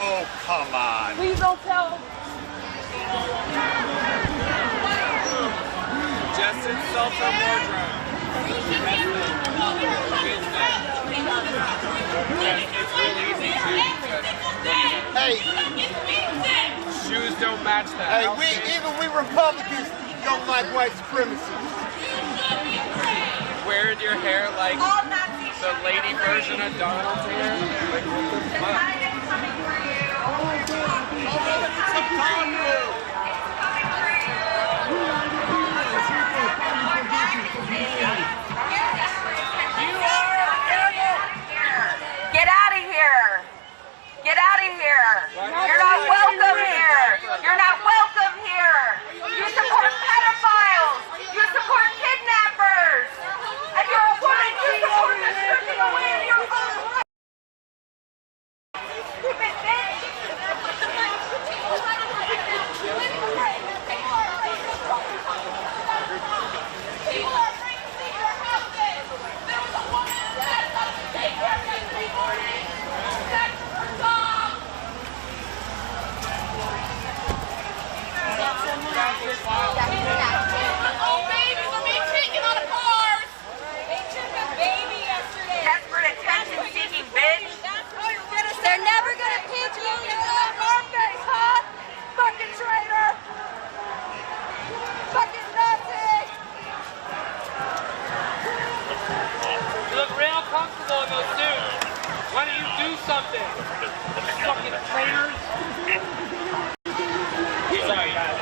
Oh, come on. Please don't tell. Just insult her wardrobe. It's real easy to. Hey. Shoes don't match that. Hey, even we Republicans don't like white supremacy. Wearing your hair like the lady version of Donald's hair. Like, what the fuck? Get out of here! Get out of here! You're not welcome here! You're not welcome here! You support pedophiles! You support kidnappers! And you're a woman! You support the stripping away of your own rights! Stupid bitch! People are afraid to leave their houses! There was a woman that doesn't take care of yesterday morning! That's her dog! Oh, babies are being taken out of cars! They took a baby yesterday! Desperate attention-seeking bitch! They're never gonna pick you! You love our face, huh? Fucking traitor! Fucking Nazi! You look real comfortable in those suits. Why don't you do something? Fucking traitors. Sorry, guys.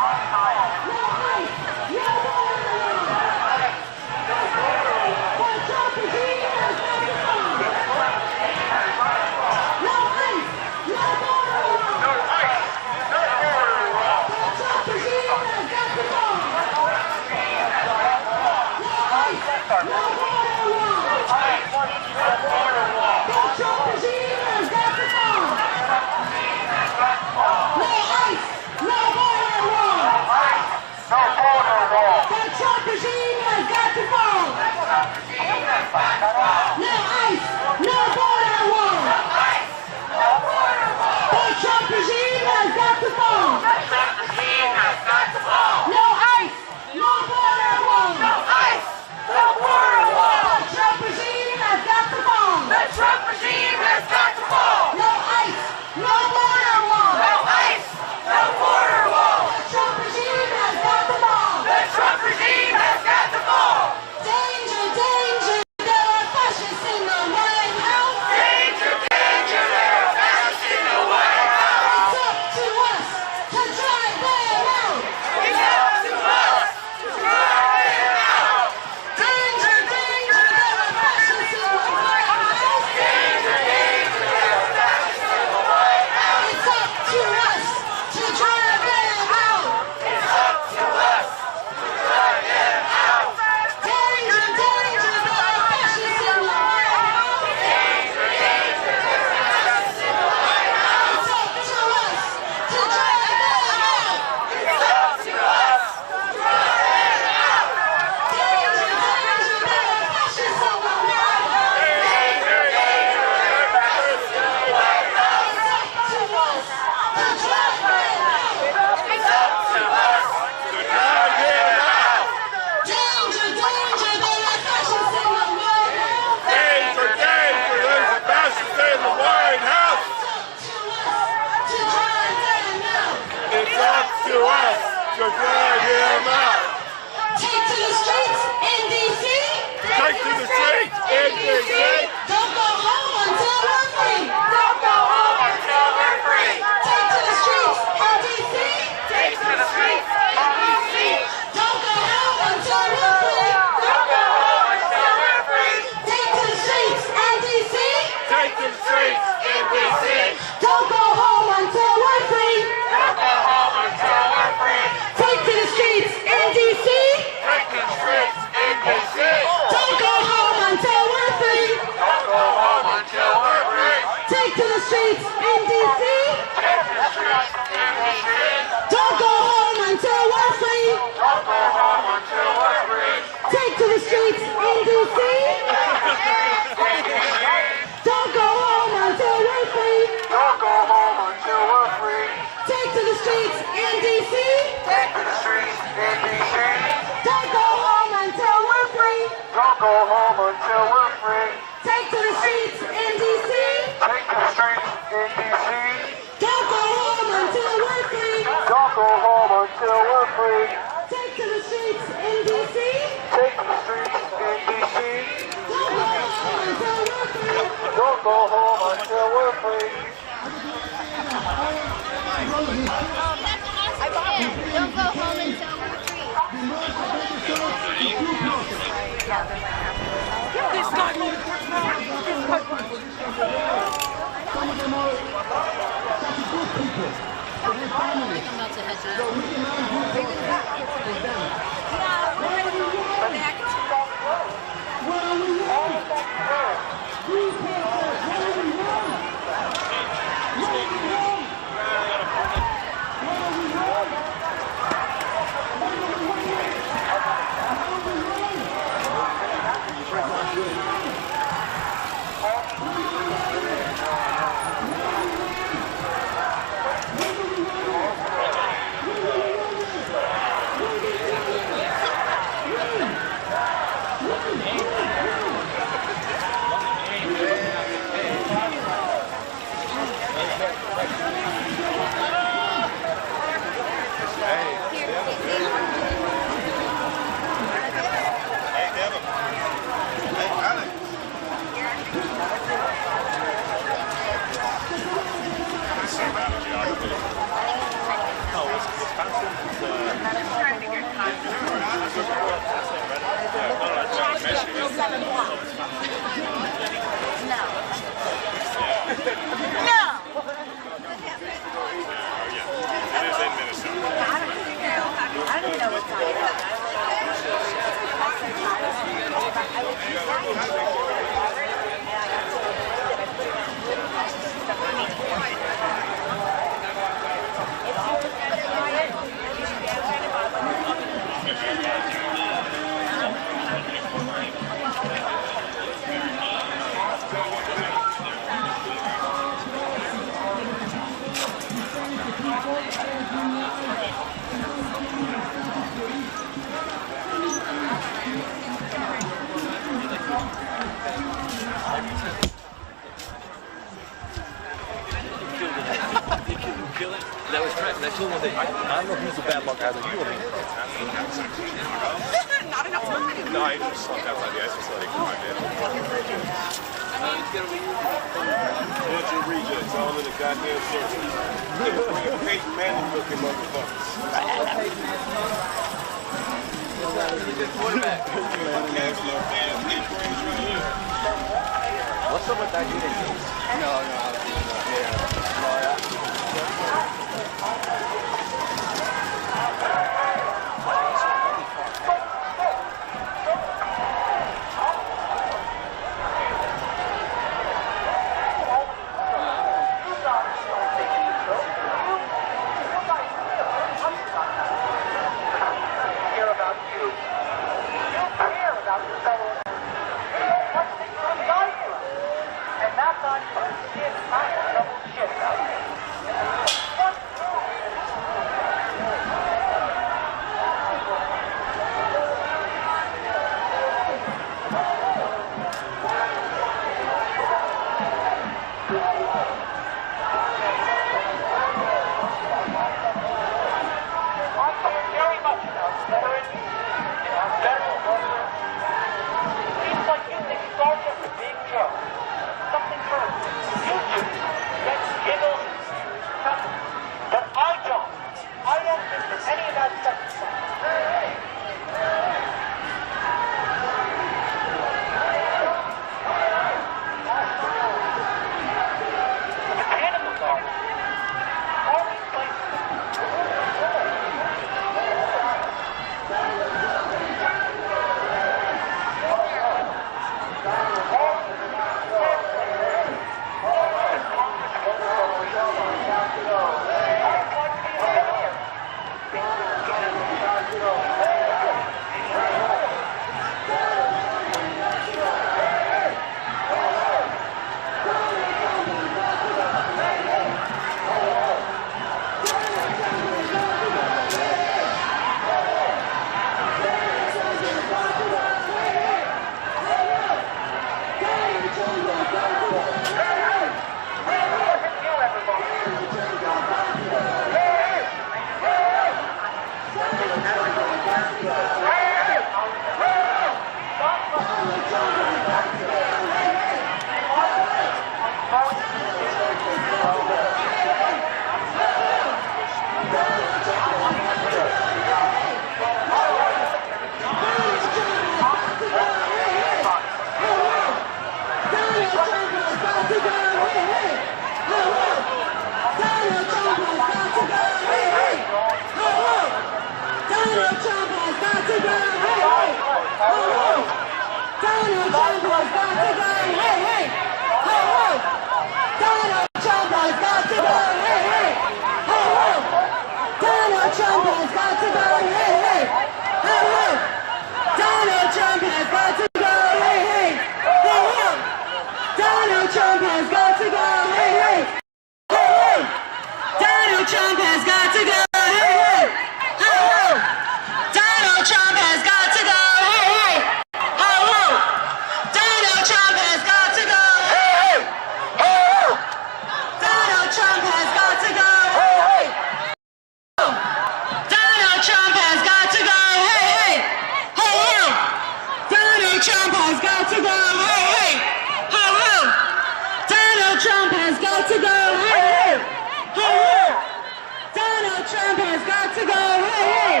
has got to go. Hey, hey.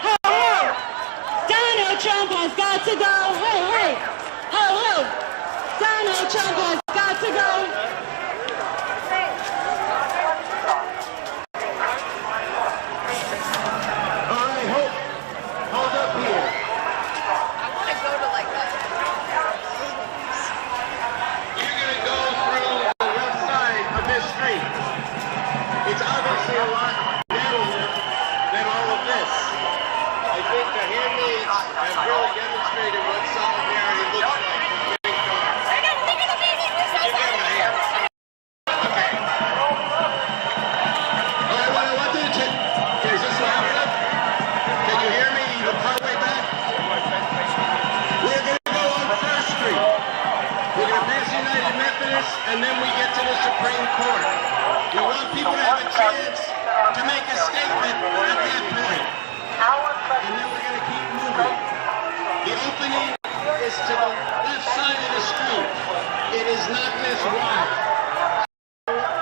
Ho, ho. Donald Trump has got to go. Hey, hey. Ho, ho. Donald Trump has got to go. All right, hold up here. I want to go to like a... You're going to go through the west side of this street. It's obviously a lot narrower than all of this. I think the handmaids have really demonstrated what solidarity looks like. And then we get to the Supreme Court. We want people to have a chance to make a statement at that point. And then we're going to keep moving. The opening is to the left side of the street. It is not this wide.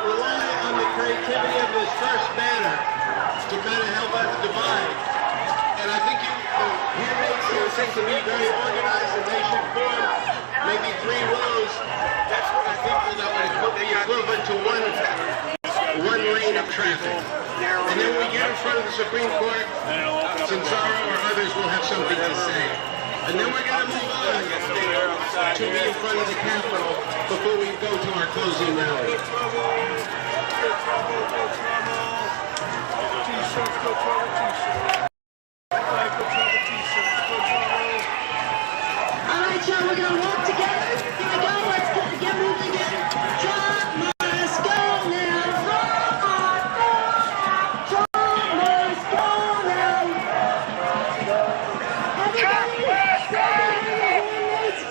Rely on the creativity of this first banner to kind of help us divide. And I think the handmaids here seem to be very organized, and they should form maybe 3 rows. That's what I think that would be equivalent to one lane of traffic. And then when we get in front of the Supreme Court, Censaro or others will have something to say. And then we're going to move on to be in front of the Capitol before we go to our closing rally. All right, y'all, we're going to walk together. Here we go. Let's get moving again. Trump must go now. Trump must go now. Everybody,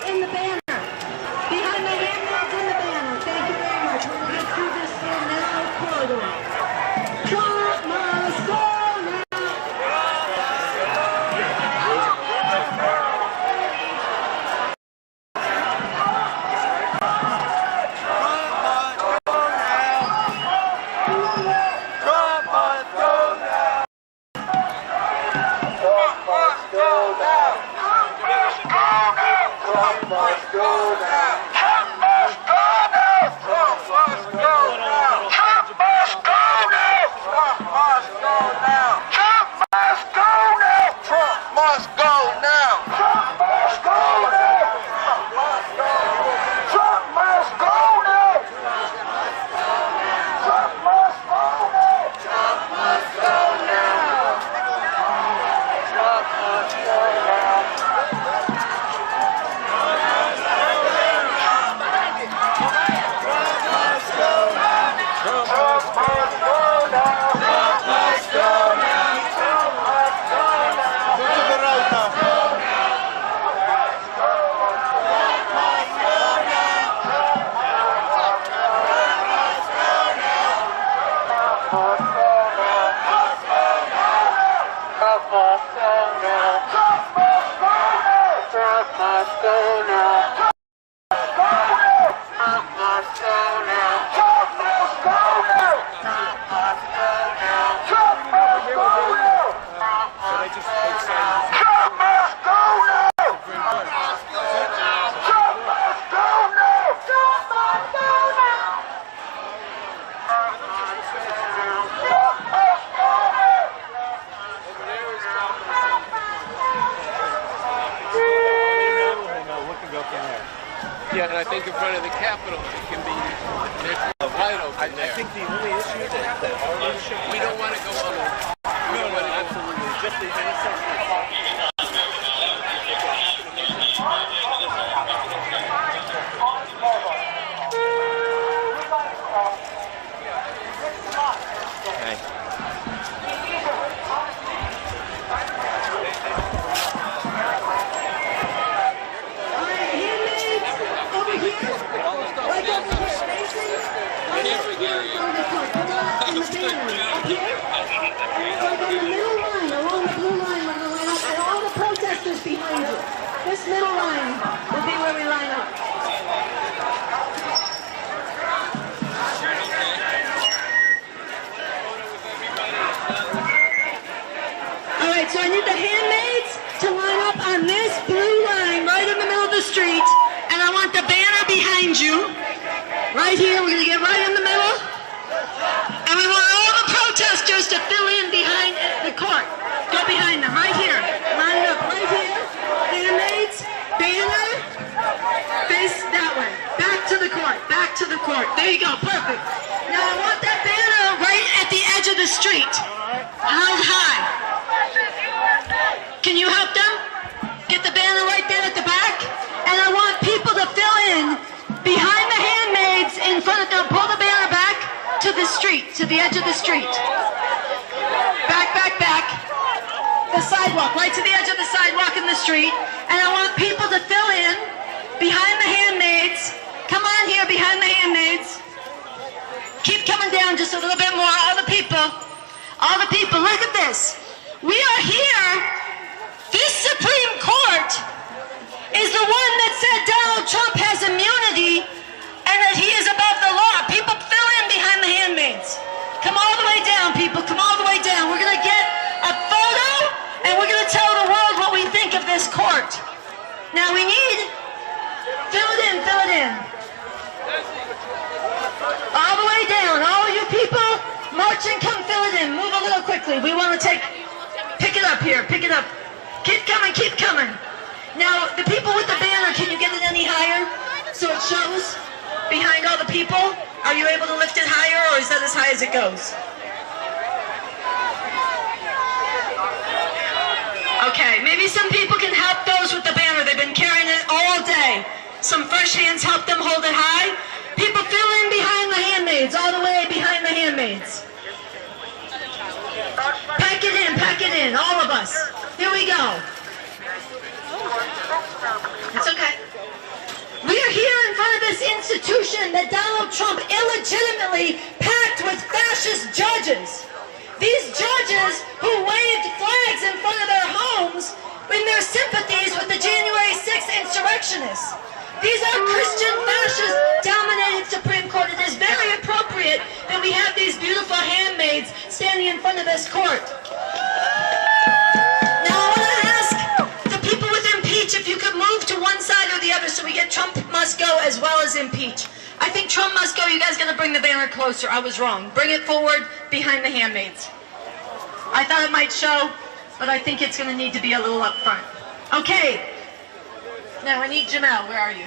in the banner. Behind the handmaids in the banner. Thank you very much. We're going to get through this narrow corridor. Trump must go now. Yeah, and I think in front of the Capitol, it can be wide open there. I think the only issue that our leadership... We don't want to go alone. No, absolutely. Just the intersection. This middle line will be where we line up. right, so I need the handmaids to line up on this blue line right in the middle of the street, and I want the banner behind you. Right here, we're going to get right in the middle. And we want all the protesters to fill in behind the court. Go behind them, right here. Line it up right here. Handmaids, banner, face that way. Back to the court, back to the court. There you go, perfect. Now I want that banner right at the edge of the street. Held high. Can you help them? Get the banner right there at the back. And I want people to fill in behind the handmaids in front of them. Pull the banner back to the street, to the edge of the street. Back, back, back. The sidewalk, right to the edge of the sidewalk in the street. And I want people to fill in behind the handmaids. Come on here, behind the handmaids. Keep coming down just a little bit more. All the people, look at this. We are here. This Supreme Court is the one that said Donald Trump has immunity and that he is above the law. People fill in behind the handmaids. Come all the way down, people. Come all the way down. We're going to get a photo and we're going to tell the world what we think of this court. Now we need, fill it in, fill it in. All the way down. All of you people marching, come fill it in. Move a little quickly. We want to pick it up here. Pick it up. Keep coming, keep coming. Now, the people with the banner, can you get it any higher so it shows behind all the people? Are you able to lift it higher, or is that as high as it goes? Okay, maybe some people can help those with the banner. They've been carrying it all day. Some fresh hands help them hold it high. People fill in behind the handmaids, all the way behind the handmaids. Pack it in, all of us. Here we go. It's okay. We are here in front of this institution that Donald Trump illegitimately packed with fascist judges. These judges who waved flags in front of their homes in their sympathies with the January 6th insurrectionists. These are Christian fascist-dominated Supreme Court. It is very appropriate that we have these beautiful handmaids standing in front of this court. Now I want to ask the people with impeach if you could move to one side or the other so we get Trump must go as well as impeach. I think Trump must go. You guys got to bring the banner closer. I was wrong. Bring it forward behind the handmaids. I thought it might show, but I think it's going to need to be a little up front. Okay. Now I need Jamel. Where are you?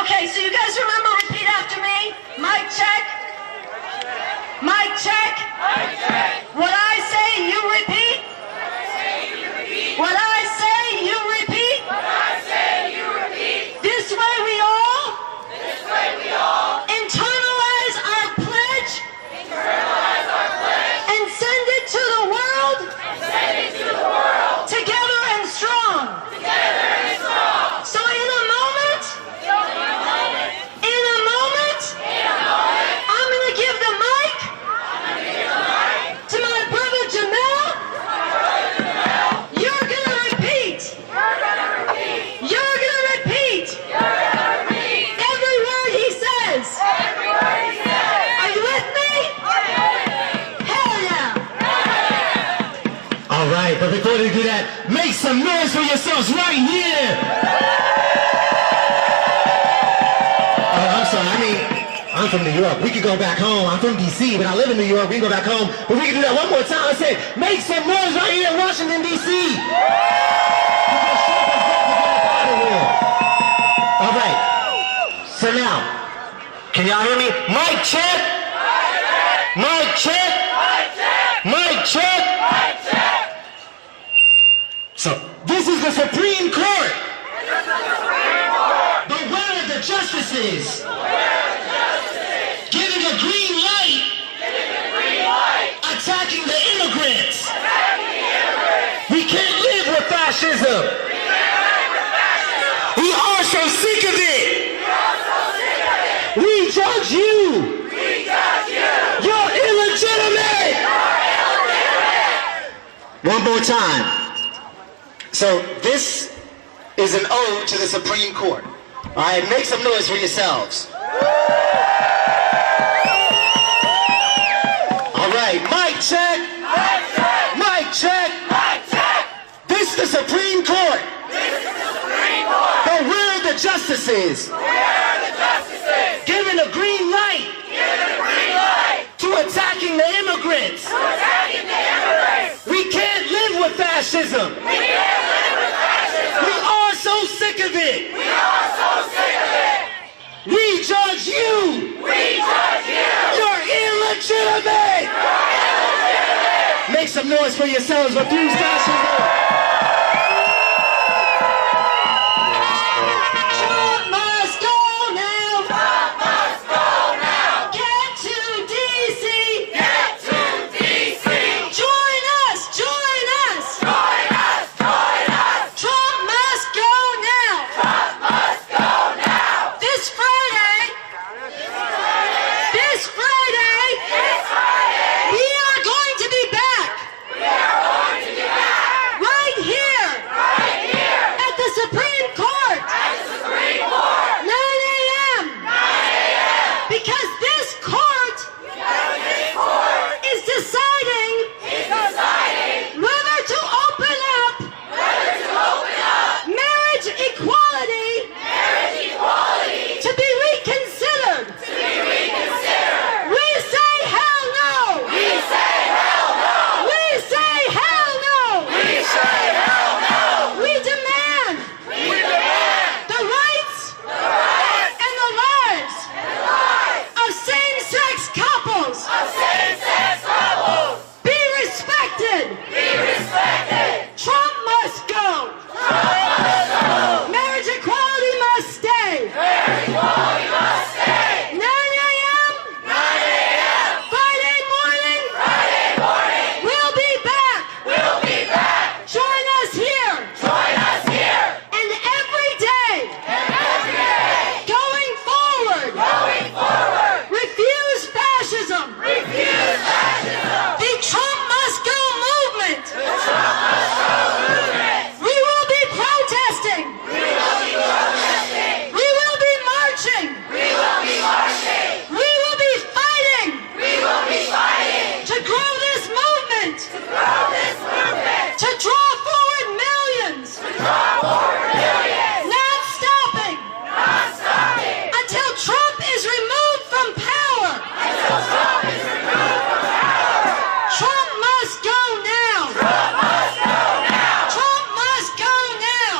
Okay, so you guys remember, repeat after me. Mic check. Mic check. Mic check. What I say, you repeat. What I say, you repeat. What I say, you repeat. This way we all internalize our pledge. And send it to the world. Together and strong. So in a moment, I'm going to give the mic to my brother Jamel. You're going to repeat. You're going to repeat. Every word he says. Are you with me? Hell yeah. All right, but before they do that, make some noise for yourselves right here. I'm sorry, I'm from New York. We could go back home. I'm from D.C., but I live in New York. We can go back home. But we can do that one more time. I said, make some noise right here in Washington, D.C. Because Trump is about to get up out of here. All right. So now, can y'all hear me? Mic check. Mic check. Mic check. So, this is the Supreme Court. But where are the justices? Giving a green light. Attacking the immigrants. We can't live with fascism. We are so sick of it. We judge you. You're illegitimate. One more time. So this is an ode to the Supreme Court. All right, make some noise for yourselves. All right, mic check. Mic the justices? Given a green light to attacking the immigrants. We can't live with fascism. We are so sick of it. We judge you. You're illegitimate. Make some noise for yourselves. Refuse fascism. Trump must go now. Get to D.C. Join us. Trump must go now. This Friday, we are going to be back. Right here. At the Supreme Court. 9 a.m. Because this court is deciding whether to open up marriage equality to be reconsidered. We say hell no. We say hell no. We demand the rights and the lives of same-sex couples be respected. Trump must go. Marriage equality must stay. 9 a.m. Friday morning. We'll be back. Join us here. And every day. Going forward. Refuse fascism. The Trump must go movement. We will be protesting. We will be marching. We will be fighting. To grow this movement. To draw forward millions. Not stopping. Until Trump is removed from power. Trump must go now. Trump must go now.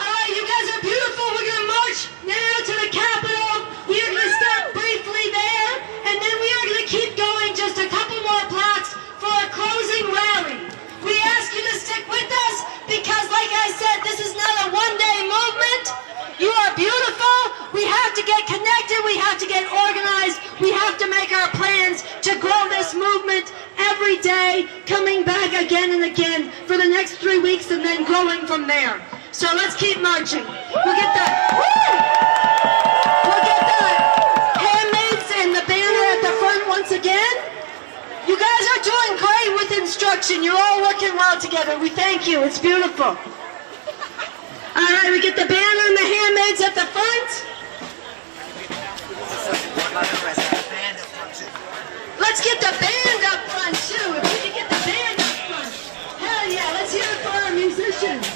All right, you guys are beautiful. We're going to march now to the Capitol. We are going to start briefly there, and then we are going to keep going just a couple more blocks for a closing rally. We ask you to stick with us because, like I said, this is not a one-day movement. You are beautiful. We have to get connected. We have to get organized. We have to make our plans to grow this movement every day, coming back again and again for the next 3 weeks and then growing from there. So let's keep marching. We'll get the handmaids and the banner at the front once again. You guys are doing great with instruction. You're all working well together. We thank you. It's beautiful. All right, we get the banner and the handmaids at the front. Let's get the band up front, too. If we can get the band up front. Hell yeah, let's hear it for our musicians.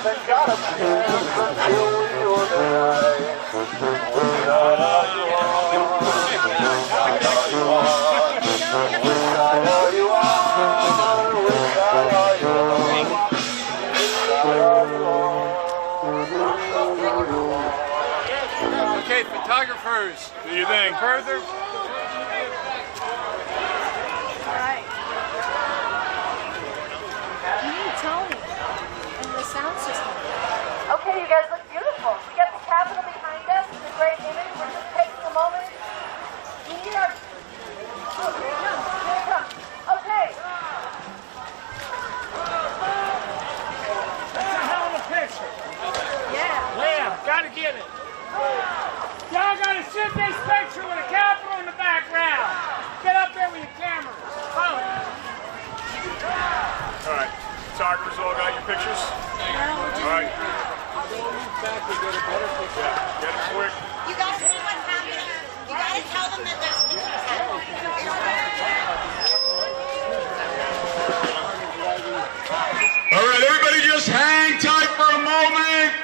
Okay, photographers. Do you think? Further. Right. You need Tony and the sound system. Okay, you guys look beautiful. We got the Capitol behind us. It's a great image. We're just taking a moment. We need our... Oh, here it comes. Here it comes. Okay. That's a hell of a picture. Yeah. Yeah, gotta get it. Y'all gotta shoot this picture with a Capitol in the background. Get up there with your cameras. Follow. All right. Photographers all got your pictures? All right. Back to get a better picture. Yeah, get it quick. You gotta see what's happening. You gotta tell them that there's pictures happening. All right, everybody just hang tight for a moment.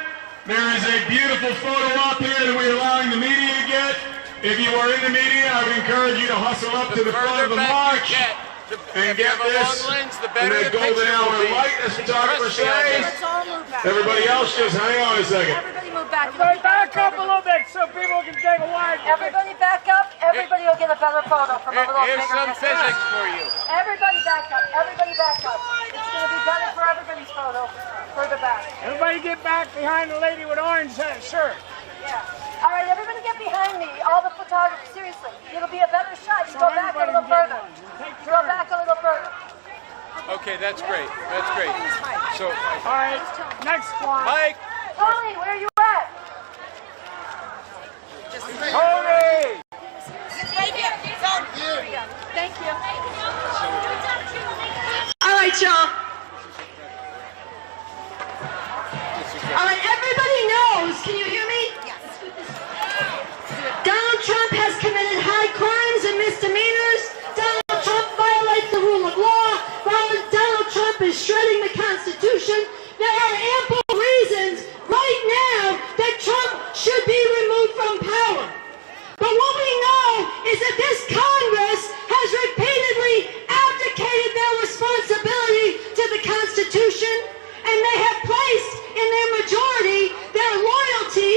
There is a beautiful photo up here that we're allowing the media to get. If you are in the media, I would encourage you to hustle up to the front of the march and get this in the golden hour light, as photographers say. Let's all move back. Everybody else, just hang on a second. Everybody move back. Everybody back up a little bit so people can take a wide view. Everybody back up. Everybody will get a better photo from a little Here's bigger some distance. physics for you. Everybody back up. Everybody back up. It's going to be better for everybody's photo further back. Everybody get back behind the lady with orange shirt. Yeah. All right, everybody get behind me. All the photographers, seriously. It'll be a better shot. You go back a little further. Go back a little further. Okay, that's great. That's great. So, All right, next one. Mike. Tony, where are you at? Tony! Thank you. All right, y'all. All right, everybody knows. Can you hear me? Yes. Donald Trump has committed high crimes and misdemeanors. Donald Trump violates the rule of law. Donald Trump is shredding the Constitution. There are ample reasons right now that Trump should be removed from power. But what we know is that this Congress has repeatedly abdicated their responsibility to the Constitution, and they have placed in their majority their loyalty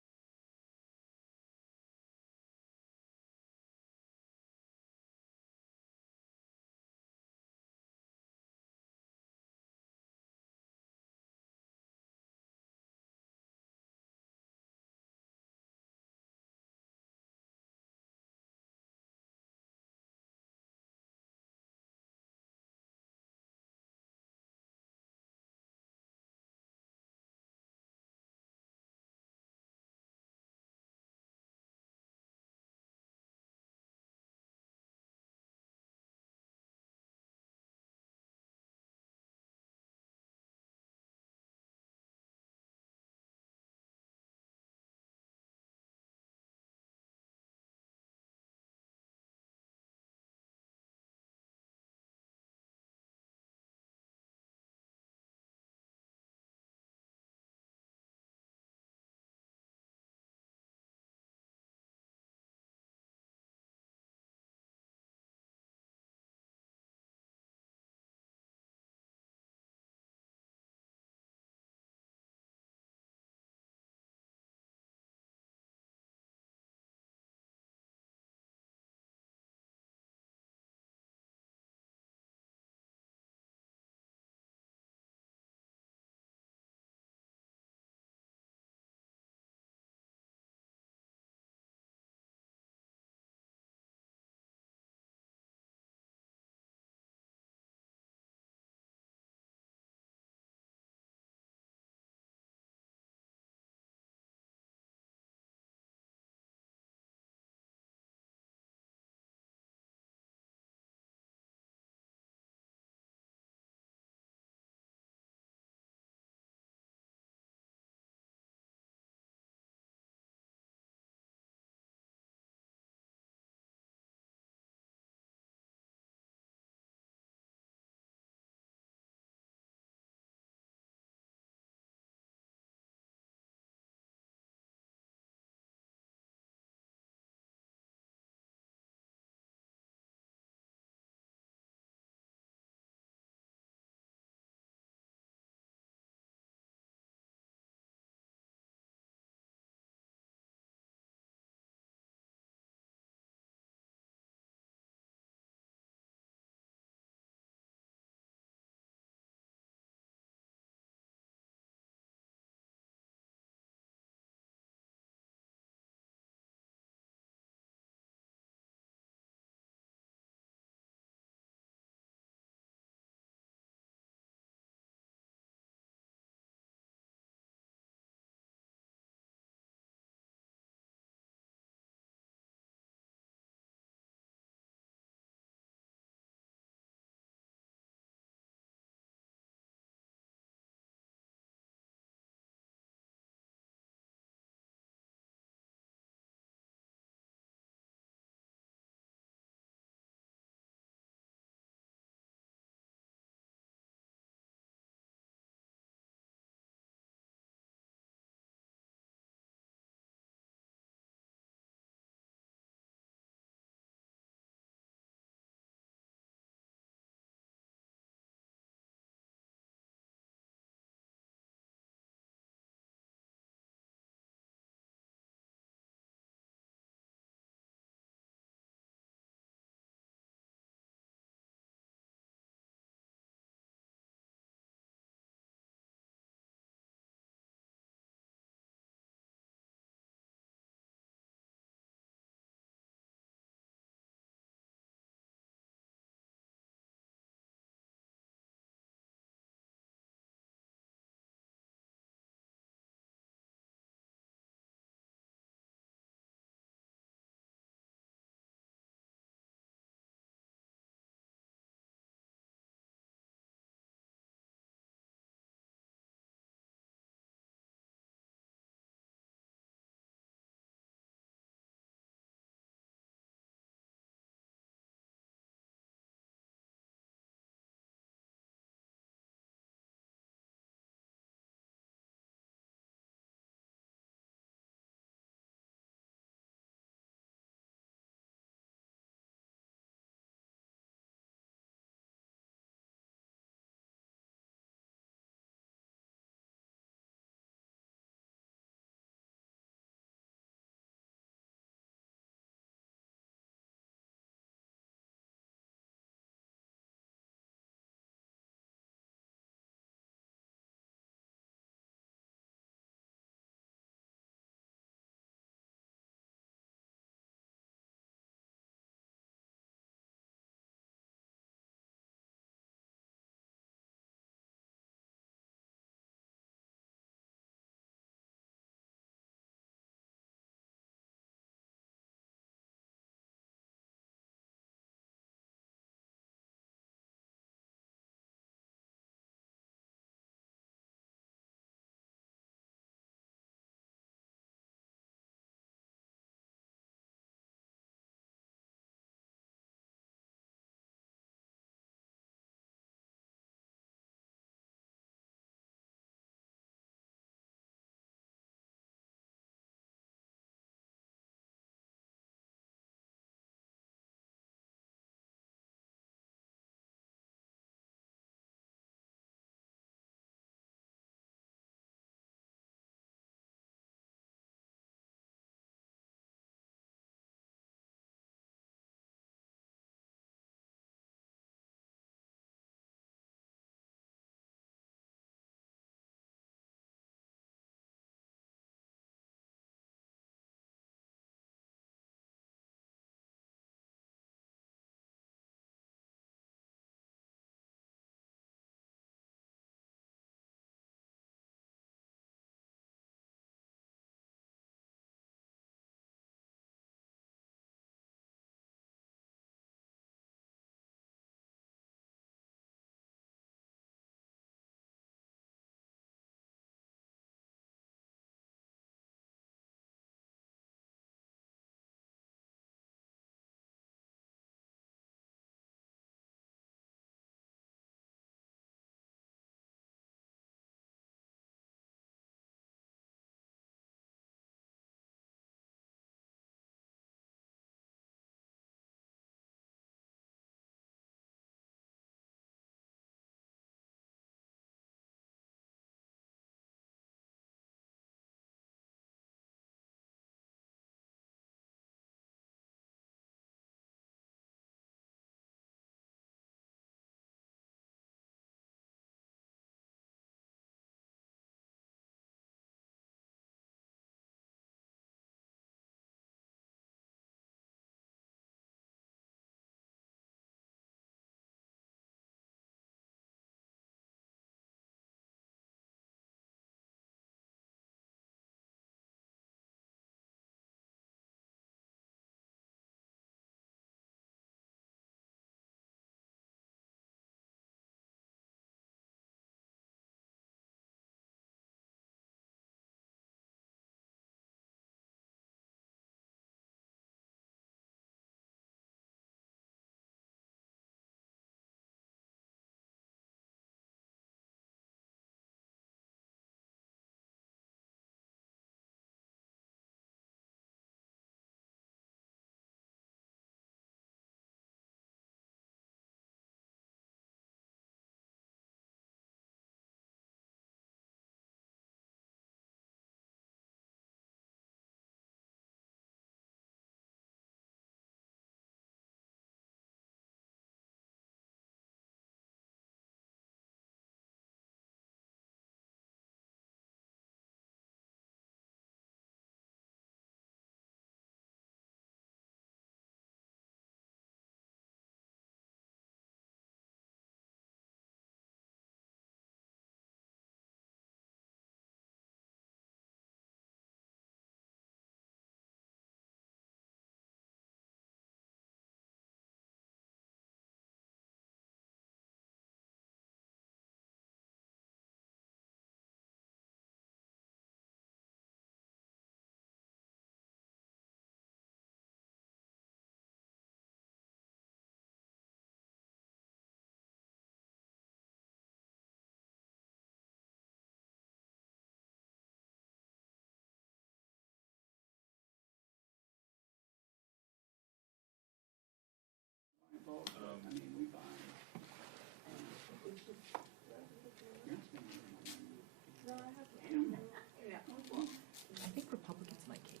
I think Republicans might cave.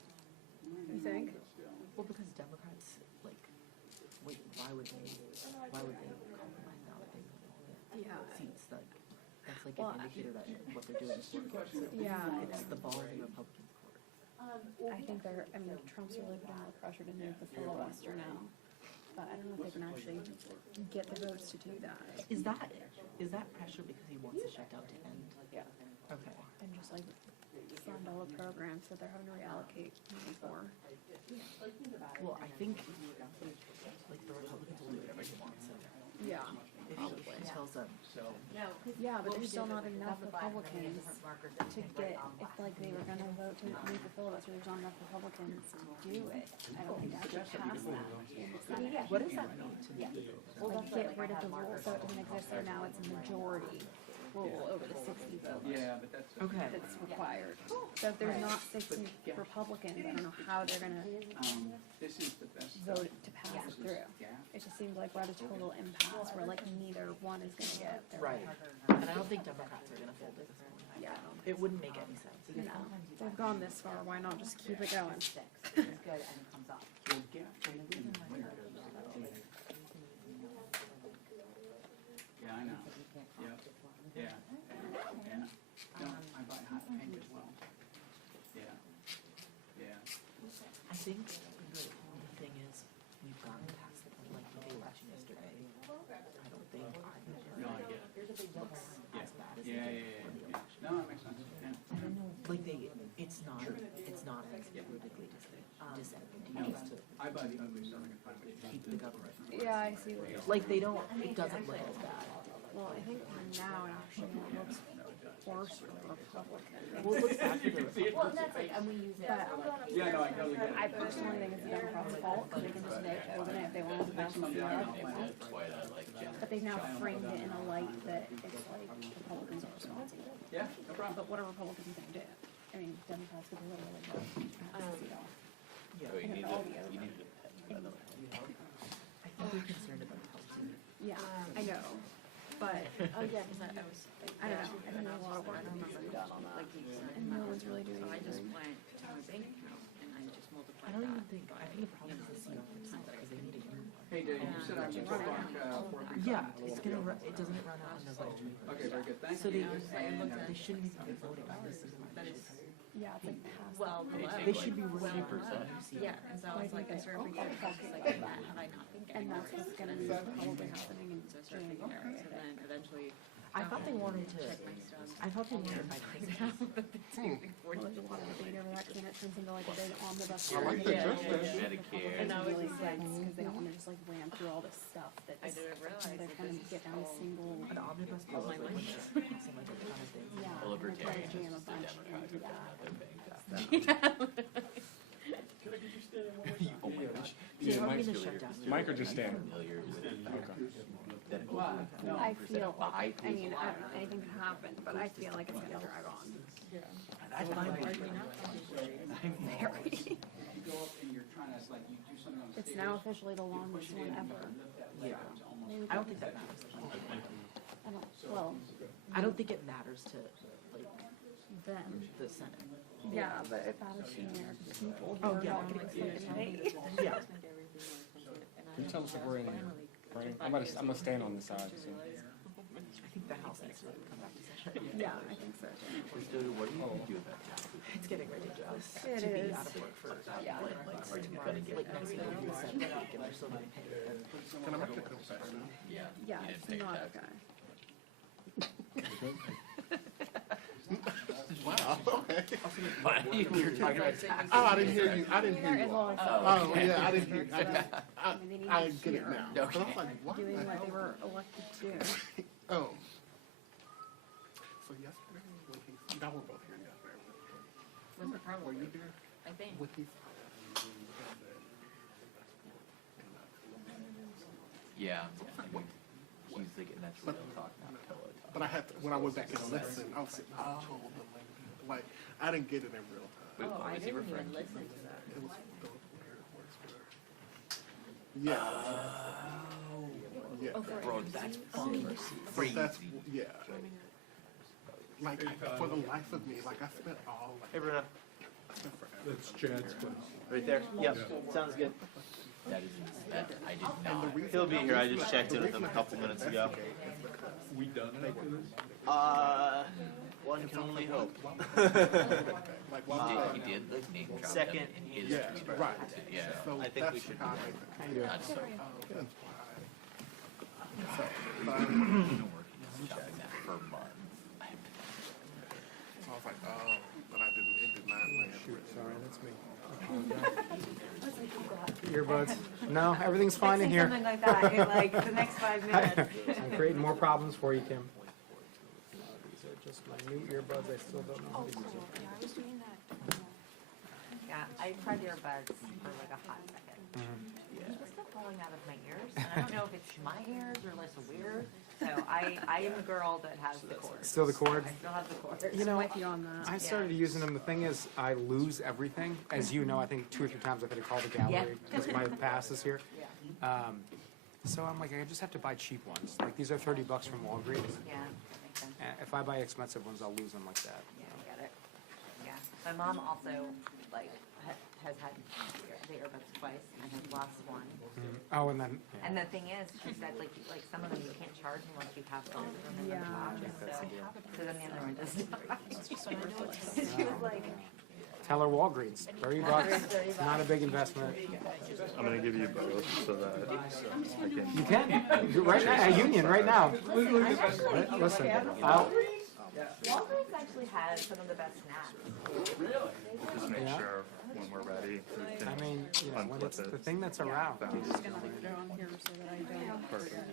You think? Well, because Democrats, like, wait, why would they compromise now that they won all the seats? Like, that's like an indicator that what they're doing is working. Yeah. It's the ball in the Republicans' court. I think Trump's really putting more pressure to move the filibuster now. But I don't know if they can actually get the votes to do that. Is that pressure because he wants the shutdown to end? Yeah. Okay. And just like fund all the programs that they're having to reallocate money for. Well, I think like the Republicans will do whatever he wants. So Yeah. if he tells them, Yeah, but there's still not enough Republicans to get, if like they were gonna vote to move the filibuster, there's not enough Republicans to do it. I don't think that should pass that in the Senate. what does that mean to me? Like get rid of the rule so it doesn't exist there now, it's a majority rule over the 60 votes. Yeah, but that's. Okay. That's required. So if there's not 60 Republicans, I don't know how they're gonna This is the best. vote to pass it through. It just seems like we're at a total impasse where like neither one is gonna get their. Right. And I don't think Democrats are going to fold at this point. Yeah. It wouldn't make any sense. You know, they've gone this far, why not just keep it going? Yeah, I know. Yep. Yeah. Yeah. No, I buy hot pink as well. Yeah. Yeah. I think the thing is we've gotten past the point, like the election yesterday. I don't think No, I get it. looks as bad as Yeah, they yeah, did yeah, for the yeah. election. No, that makes sense. Yeah. Like it's not as politically dissenting to I buy the ugly stuff I can find. keep the government. Yeah, I see what you're saying. Like they don't, it doesn't look as bad. Well, I think now it actually looks worse for Republicans. Well, it looks bad for the Well, and that's like, and we use it. Yeah, no, I totally get it. I personally think it's the Democrats' fault, because they can just open it if they want to pass the law. But they've now framed it in a light that it's like Republicans are responsible. Yeah, no problem. But what are Republicans going to do? I mean, Democrats could literally vote to pass the seat off. Yeah. And it'll all be over. I think they're concerned about housing. Yeah, I know, but, oh yeah, because I don't know, I think there's a lot of work that needs to be done on that, and no one's really doing anything. went to my bank account and I just I multiplied don't that. even think, I think the problem is the seat opportunity because they need a new one. Hey, Dave, you said I should go back, 4 weeks. Yeah, it's gonna run, it doesn't run out on November 21st. Okay, very good. Thank So you. they shouldn't even be voting on this. Yeah, it's like past. Well, They should be running for a new seat. yeah, and so I was like, I sort of figured, I was like, that had I not been And getting that's more what's gonna be probably happening in so I started thinking about January, it, so then eventually I thought they wanted to, check my stuff. I thought they wanted by Christmas. Well, there's a lot of debate over that, can it turn into like a big omnibus? I like the Yeah. Medicare. And I was really sense, because they don't wanna just like ram through all this stuff that I didn't realize they're that trying this to get is down to all- single. An omnibus bill is like when they're passing like a ton of things. Yeah, and they're trying to jam a bunch into that. Yeah, Mike, Mike or just stand? I feel like, I mean, I don't know, anything can happen, but I feel like it's gonna drag on. I'm fine with it. Very. You go up and you're trying to, like, you do something on the It's stage. now officially the longest one ever. Yeah. I don't think that matters. I don't, well, I don't think it matters to like them, the Senate. yeah, but it matters to the American people who Oh, are yeah. not getting fucking paid. Yeah. Can you tell us if we're in here? Right? I'm gonna stand on the side. So. I think the House needs to come back to session. Yeah, I think so too. What do you do about that? It's getting ridiculous It to be is. out of work for Yeah. like tomorrow, like next week, the 7th week, and they're still getting paid. Can I make a quick better now? Yeah, it's not okay. Wow. Okay. We were talking about taxes. Oh, I didn't hear you. I didn't hear As you. well as Oh, yeah, I didn't hear. I mean, they need I to get it hear now. Okay. But I was like, what? doing what they were elected to do. Oh. So yesterday, when he, y'all were both here yesterday. Was the problem? Were you here? I think. With his. Yeah, I think he's thinking that's real talk, not pillow talk. But I had to, when I went back and listened, I was sitting, oh, like, I didn't get it in real time. Wait, Oh, what I was he didn't referring even to? listen to that. It was the words for. Yeah. Yeah. Bro, that's fucking crazy. That's, yeah. Like, for the life of me, like, I spent all, like, Hey, Bruno. that's Chad's place. Right there? Yep. Sounds good. That is that I did not. He'll be here. I just checked in with him a couple minutes ago. We done after this? One can only hope. He did the name drop Second. in his Yeah, right. Yeah. So I think we should. how I make the That's so that's why. shopping that per month. So I was like, oh, but I didn't, it did not land. Shoot, sorry, that's me. Earbuds. No, everything's fine in here. Something like that in like the next 5 minutes. I'm creating more problems for you, Kim. These are just my new earbuds. I still don't know how to use them. Yeah, I was doing that. Yeah, I tried earbuds for like a hot second. It was still falling out of my ears, and I don't know if it's my ears or less weird. So I am a girl that has the cord. Still the cord? I still have the cord. You know, With you on that. I started using them. The thing is, I lose everything. As you know, I think 2 or 3 times I've had to call the gallery because my pass is here. So I'm like, I just have to buy cheap ones. Like, these are $30 from Walgreens. Yeah, that makes sense. And if I buy expensive ones, I'll lose them like that. Yeah, I get it. Yeah. My mom also, like, has had the earbuds twice and has lost one. Oh, and then... Yeah. And the thing is, she said, like some of them you can't charge unless you have both of them in the box. So then the other one just died. She was like... Tell her Walgreens. $30. It's not a big investment. I'm going to give you both so that I can... You can. Right now, at Union, right now. Listen, I'll... Walgreens actually has some of the best snacks. Really? Just make sure when we're ready, we can I mean, you know, when it's the thing that's around. I'm just gonna leave it on here so that I don't forget.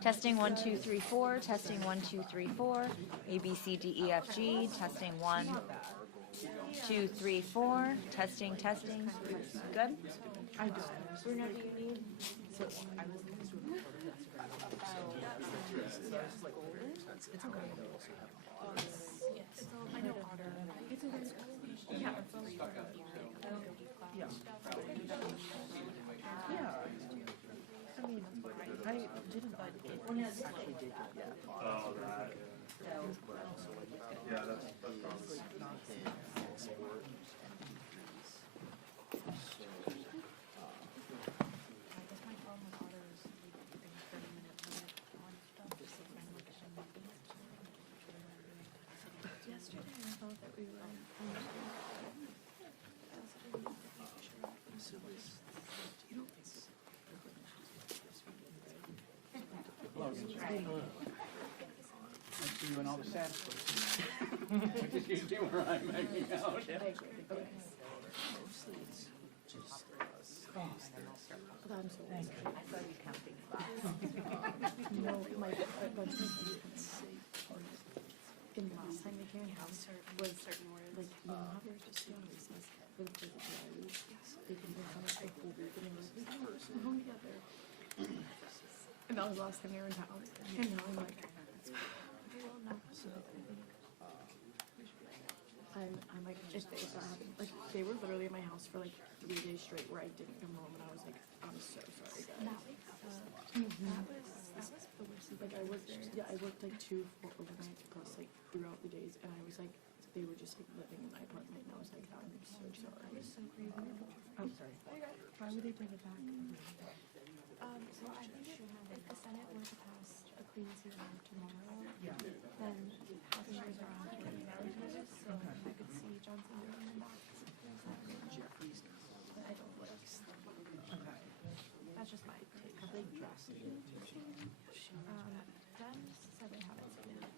Testing 1 2 3 4. Testing 1 2 3 4. A B C D E F G. Testing 1 2 3 4. Testing. Testing. Good. I don't. Bruno, do you need? So I was. It's okay. I know Otter. It's okay. Yeah. Yeah. I mean, I didn't. Actually did that. Oh, that. Yeah, that's You and all the sad places. Which is usually where I'm hanging out. I saw you counting spots. No, my and last time they came house was certain words. Like, you know how there's just recess for the place that I use? They can bring on a whole group and they're like, we're home together. And that was the last time they were in town. And now I'm like, well, no. I'm like, if that happened, like, they were literally in my house for like 3 days straight where I didn't come home and I was like, I'm so sorry, guys. That was the worst. Like, I worked, I worked like 2 full overnights plus like throughout the days, and I was like, they were just like living in my apartment, and I was like, I'm so sorry. I was so crazy. Oh, sorry. Why would they bring it back? So I think if the Senate were to pass a clean season tomorrow, then House members are on 20 hours notice, so I could see Johnson doing the box. But I don't like. That's just my take. Have they drafted it? Dems said they haven't seen it.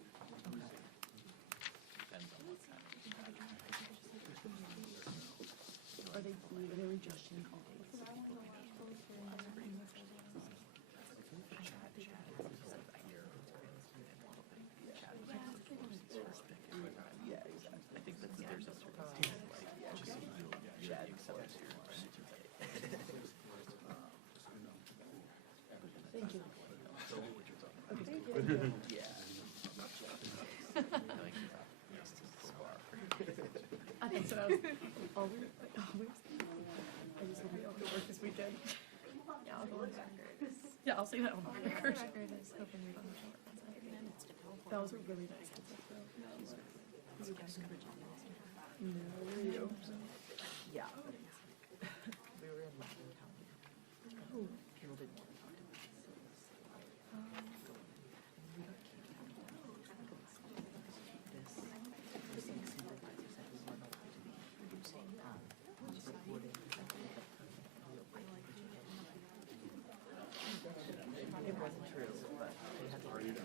Are they literally just in all days? Thank you. Okay, thank you. I think so. Always. I just want to be able to work this weekend. I'll say that one. That was a really nice answer. No, were you? Yeah. We were in Latin County. Oh. People didn't want to talk to us. It wasn't true, but they had to.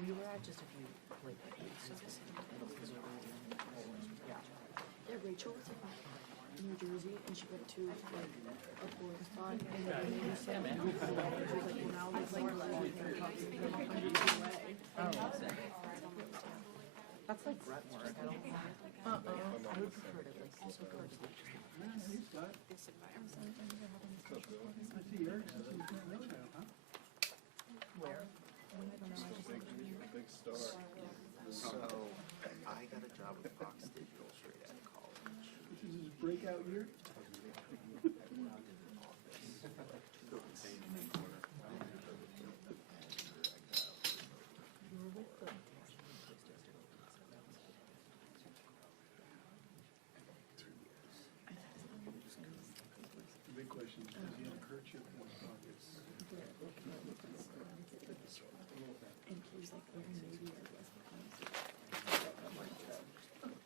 We were at just a few, like, yeah, Rachel was in New Jersey, and she went to, like, a board spot, and then they were saying, and she was like, well, now it's like, that's like Brentworth. I would prefer to, like, also go to the this environment. Where? Big star. So, I got a job with Fox Digital straight out of college. This is his breakout year? The big question is, does he have a kerchief in his pockets? And he was like, wearing Navy or West Coast.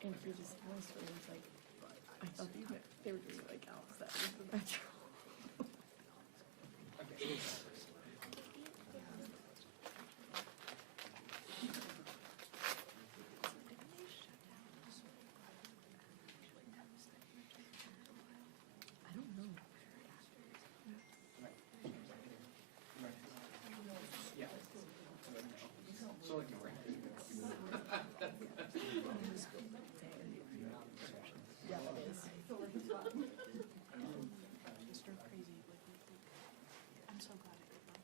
And he just telling us, he was like, I thought they were doing like outside of the metro. I don't know. So like you're Yeah, it is. Stir crazy. I'm so glad I did not.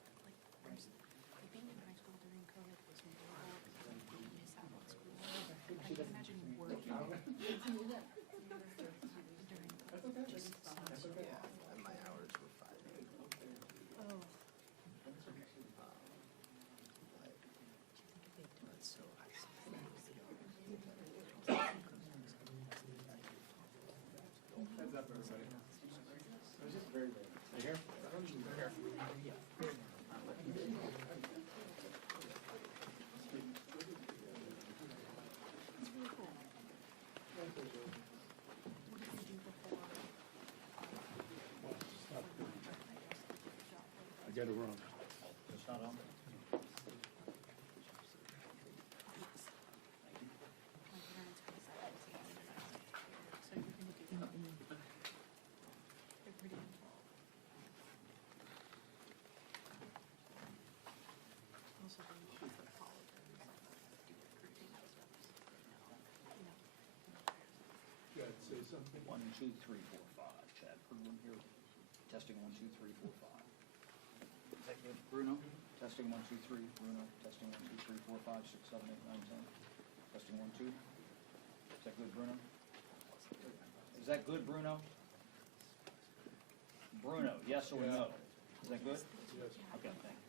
Like being in high school during COVID was miserable because I didn't miss out on school. I can imagine working during COVID. Just sucks. Yeah, and my hours were 5 days. Oh. It's so Heads up, everybody. There's just very late. Right here? It's really cool. What did you do before? I gotta run. It's not on. Yeah, say something. 1, 2, 3, 4, 5. Chad, put one here. Testing 1, 2, 3, 4, 5. Is that good? Bruno? Testing 1, 2, 3. Bruno? Testing 1, 2, 3, 4, 5, 6, 7, 8, 9, 10. Testing 1, 2. Is that good, Bruno? Is that good, Bruno? Bruno, yes or no? Is that good? Yes. Okay, thank you.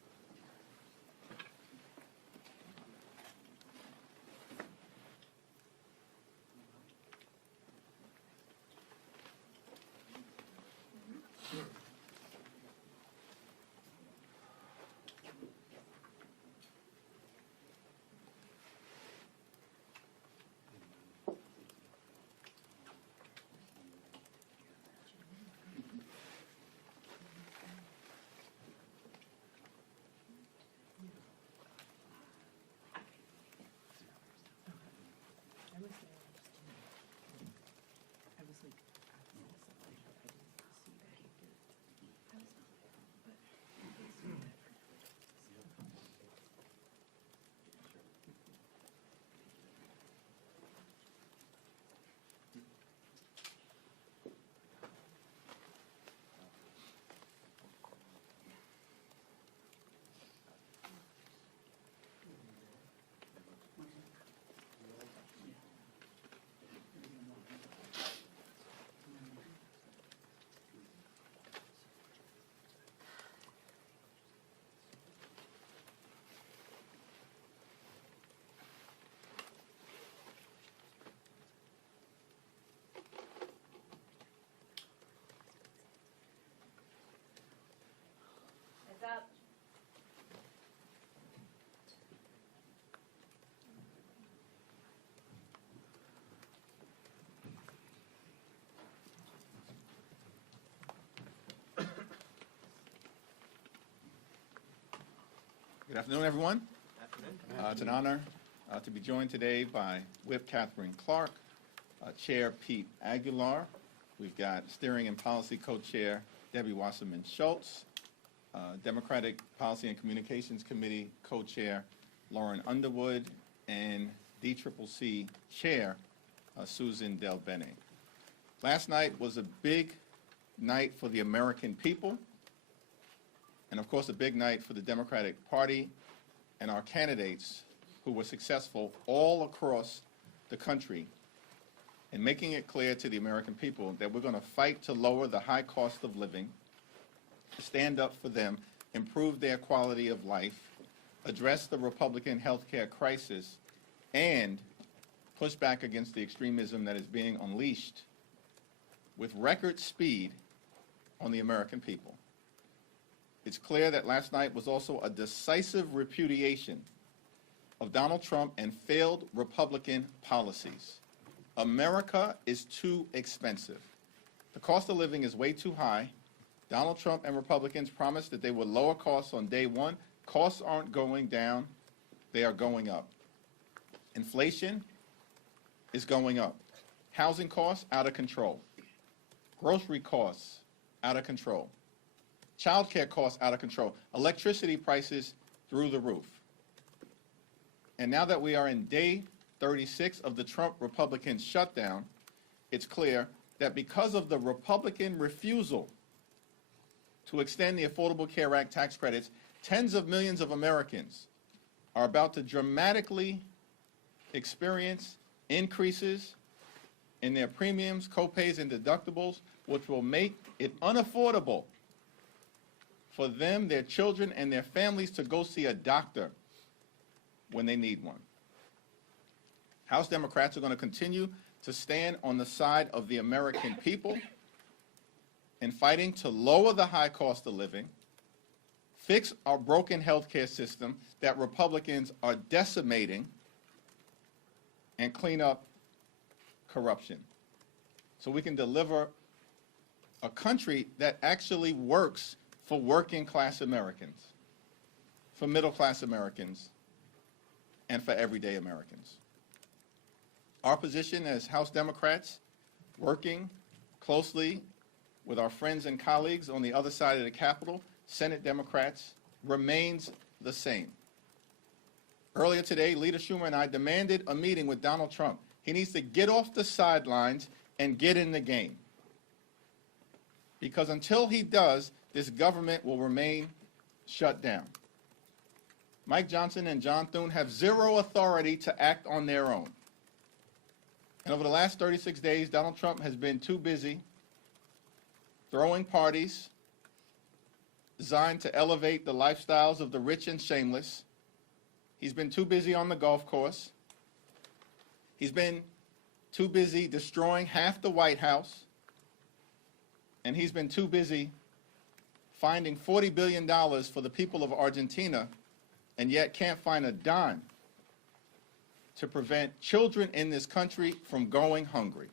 Good afternoon, everyone. It's an honor to be joined today by Whip Catherine Clark, Chair Pete Aguilar. We've got Steering and Policy Co-Chair Debbie Wasserman Schultz, Democratic Policy and Communications Committee Co-Chair Lauren Underwood, and DCCC Chair Susan Del Bene. Last night was a big night for the American people, and of course a big night for the Democratic Party and our candidates who were successful all across the country in making it clear to the American people that we're going to fight to lower the high cost of living, stand up for them, improve their quality of life, address the Republican health care crisis, and push back against the extremism that is being unleashed with record speed on the American people. It's clear that last night was also a decisive repudiation of Donald Trump and failed Republican policies. America is too expensive. The cost of living is way too high. Donald Trump and Republicans promised that they would lower costs on day one. Costs aren't going down, they are going up. Inflation is going up. Housing costs out of control. Grocery costs out of control. Child care costs out of control. Electricity prices through the roof. And now that we are in day 36 of the Trump Republican shutdown, it's clear that because of the Republican refusal to extend the Affordable Care Act tax credits, tens of millions of Americans are about to dramatically experience increases in their premiums, copays, and deductibles, which will make it unaffordable for them, their children, and their families to go see a doctor when they need one. House Democrats are going to continue to stand on the side of the American people in fighting to lower the high cost of living, fix our broken health care system that Republicans are decimating, and clean up corruption so we can deliver a country that actually works for working class Americans, for middle class Americans, and for everyday Americans. Our position as House Democrats, working closely with our friends and colleagues on the other side of the Capitol, Senate Democrats, remains the same. Earlier today, Leader Schumer and I demanded a meeting with Donald Trump. He needs to get off the sidelines and get in the game. Because until he does, this government will remain shut down. Mike Johnson and John Thune have zero authority to act on their own. And over the last 36 days, Donald Trump has been too busy throwing parties designed to elevate the lifestyles of the rich and shameless. He's been too busy on the golf course. He's been too busy destroying half the White House. And he's been too busy finding $40 billion for the people of Argentina, and yet can't find a dime to prevent children in this country from going hungry.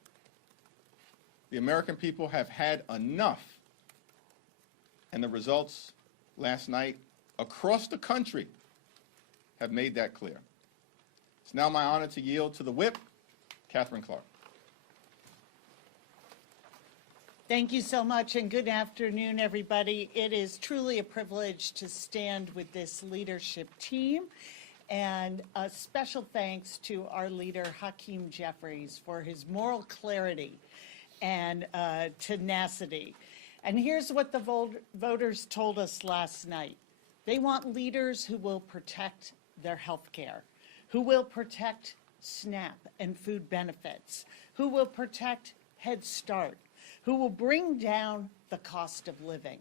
The American people have had enough, and the results last night across the country have made that clear. It's now my honor to yield to the whip, Catherine Clark. Thank you so much, and good afternoon, everybody. It is truly a privilege to stand with this leadership team, and a special thanks to our leader, Hakeem Jeffries, for his moral clarity and tenacity. And here's what the voters told us last night. They want leaders who will protect their health care, who will protect SNAP and food benefits, who will protect Head Start, who will bring down the cost of living.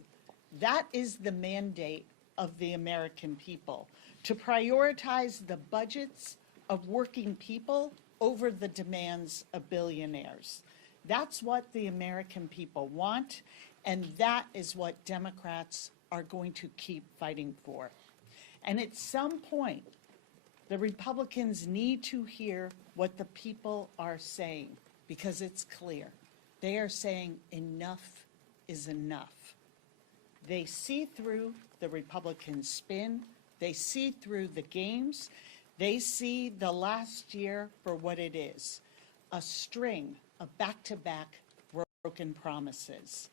That is the mandate of the American people, to prioritize the budgets of working people over the demands of billionaires. That's what the American people want, and that is what Democrats are going to keep fighting for. And at some point, the Republicans need to hear what the people are saying, because it's clear. They are saying enough is enough. They see through the Republican spin They see through the games. They see the last year for what it is, a string of back-to-back broken promises.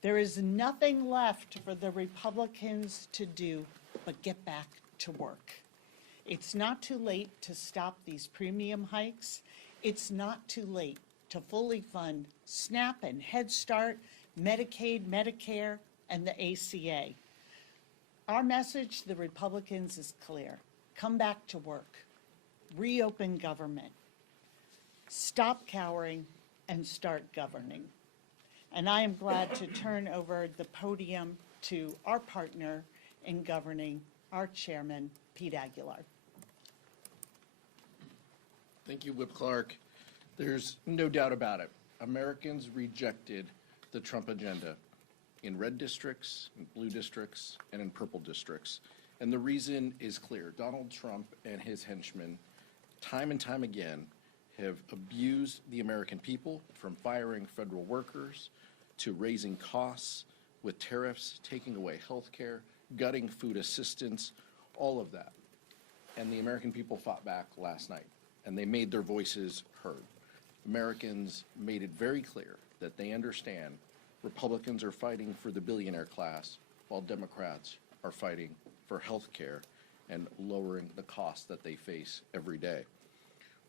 There is nothing left for the Republicans to do but get back to work. It's not too late to stop these premium hikes. It's not too late to fully fund SNAP and Head Start, Medicaid, Medicare, and the ACA. Our message to the Republicans is clear. Come back to work. Reopen government. Stop cowering and start governing. And I am glad to turn over the podium to our partner in governing, our chairman, Pete Aguilar. Thank you, Whip Clark. There's no doubt about it. Americans rejected the Trump agenda in red districts, in blue districts, and in purple districts. And the reason is clear. Donald Trump and his henchmen, time and time again, have abused the American people, from firing federal workers to raising costs with tariffs, taking away health care, gutting food assistance, all of that. And the American people fought back last night, and they made their voices heard. Americans made it very clear that they understand Republicans are fighting for the billionaire class, while Democrats are fighting for health care and lowering the costs that they face every day.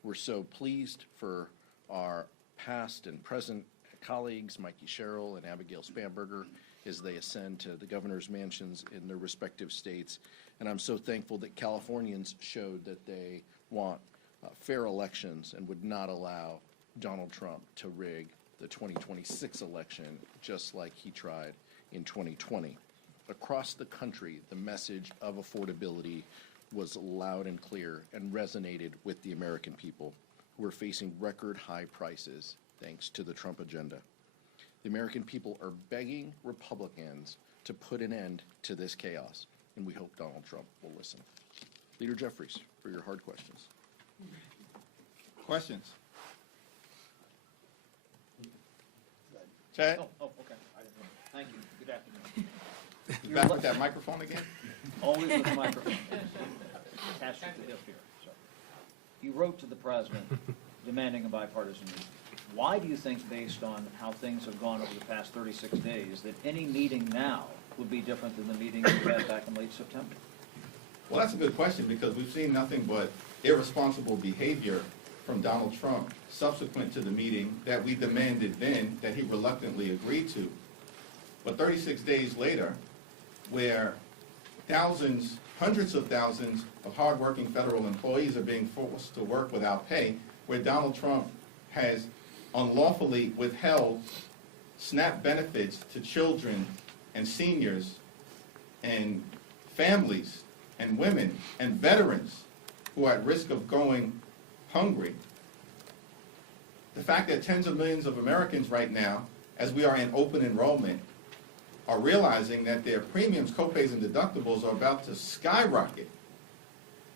We're so pleased for our past and present colleagues, Mikey Sherrill and Abigail Spanberger, as they ascend to the governor's mansions in their respective states. And I'm so thankful that Californians showed that they want fair elections and would not allow Donald Trump to rig the 2026 election, just like he tried in 2020. Across the country, the message of affordability was loud and clear and resonated with the American people, who are facing record high prices thanks to the Trump agenda. The American people are begging Republicans to put an end to this chaos, and we hope Donald Trump will listen. Leader Jeffries, for your hard questions. Questions? Chad? Oh, okay. I didn't know. Thank you. Good afternoon. Back with that microphone again? Always with the microphone. Attached to the hip here. So, you wrote to the president demanding a bipartisan meeting. Why do you think, based on how things have gone over the past 36 days, that any meeting now would be different than the meeting you had back in late September? Well, that's a good question, because we've seen nothing but irresponsible behavior from Donald Trump subsequent to the meeting that we demanded then, that he reluctantly agreed to. But 36 days later, where thousands, hundreds of thousands of hardworking federal employees are being forced to work without pay, where Donald Trump has unlawfully withheld SNAP benefits to children and seniors and families and women and veterans who are at risk of going hungry. The fact that tens of millions of Americans right now, as we are in open enrollment, are realizing that their premiums, copays, and deductibles are about to skyrocket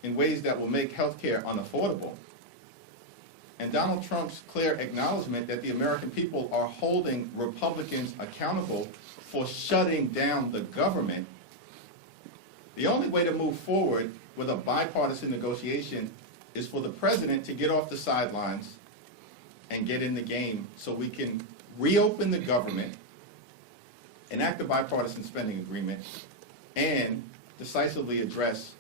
in ways that will make health care unaffordable. And Donald Trump's clear acknowledgement that the American people are holding Republicans accountable for shutting down the government. The only way to move forward with a bipartisan negotiation is for the president to get off the sidelines and get in the game, so we can reopen the government, enact a bipartisan spending agreement, and decisively address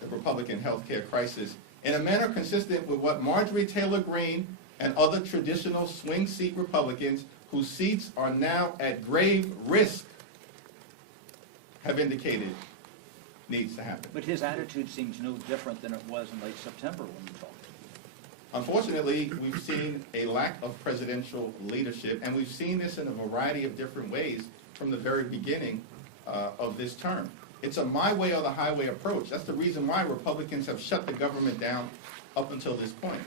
the Republican health care crisis in a manner consistent with what Marjorie Taylor Greene and other traditional swing seat Republicans, whose seats are now at grave risk, have indicated needs to happen. But his attitude seems no different than it was in late September when you talked. Unfortunately, we've seen a lack of presidential leadership, and we've seen this in a variety of different ways from the very beginning of this term. It's a my way or the highway approach. That's the reason why Republicans have shut the government down up until this point.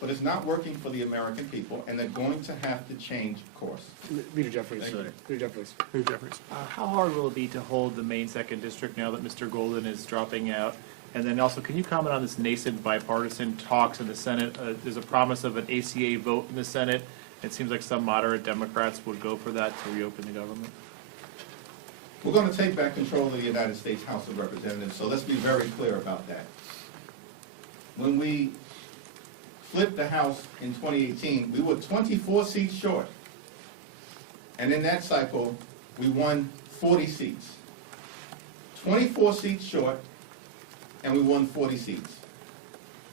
But it's not working for the American people, and they're going to have to change course. Leader Jeffries. Leader Jeffries. Leader Jeffries. How hard will it be to hold the Maine 2nd District now that Mr. Golden is dropping out? And then also, can you comment on this nascent bipartisan talks in the Senate? There's a promise of an ACA vote in the Senate. It seems like some moderate Democrats would go for that to reopen the government. We're going to take back control of the United States House of Representatives, so let's be very clear about that. When we flipped the House in 2018, we were 24 seats short. And in that cycle, we won 40 seats. 24 seats short, and we won 40 seats.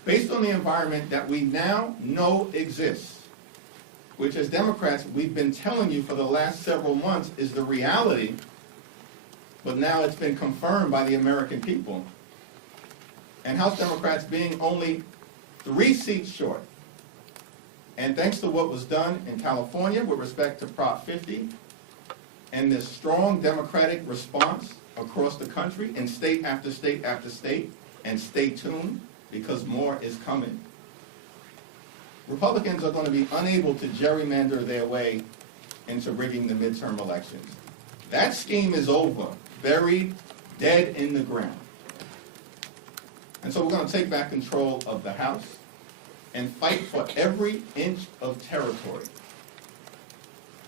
Based on the environment that we now know exists, which as Democrats we've been telling you for the last several months is the reality, but now it's been confirmed by the American people. And House Democrats being only 3 seats short. And thanks to what was done in California with respect to Prop 50 and this strong Democratic response across the country in state after state after state, and stay tuned because more is coming, Republicans are going to be unable to gerrymander their way into rigging the midterm elections. That scheme is over, buried, dead in the ground. And so we're going to take back control of the House and fight for every inch of territory.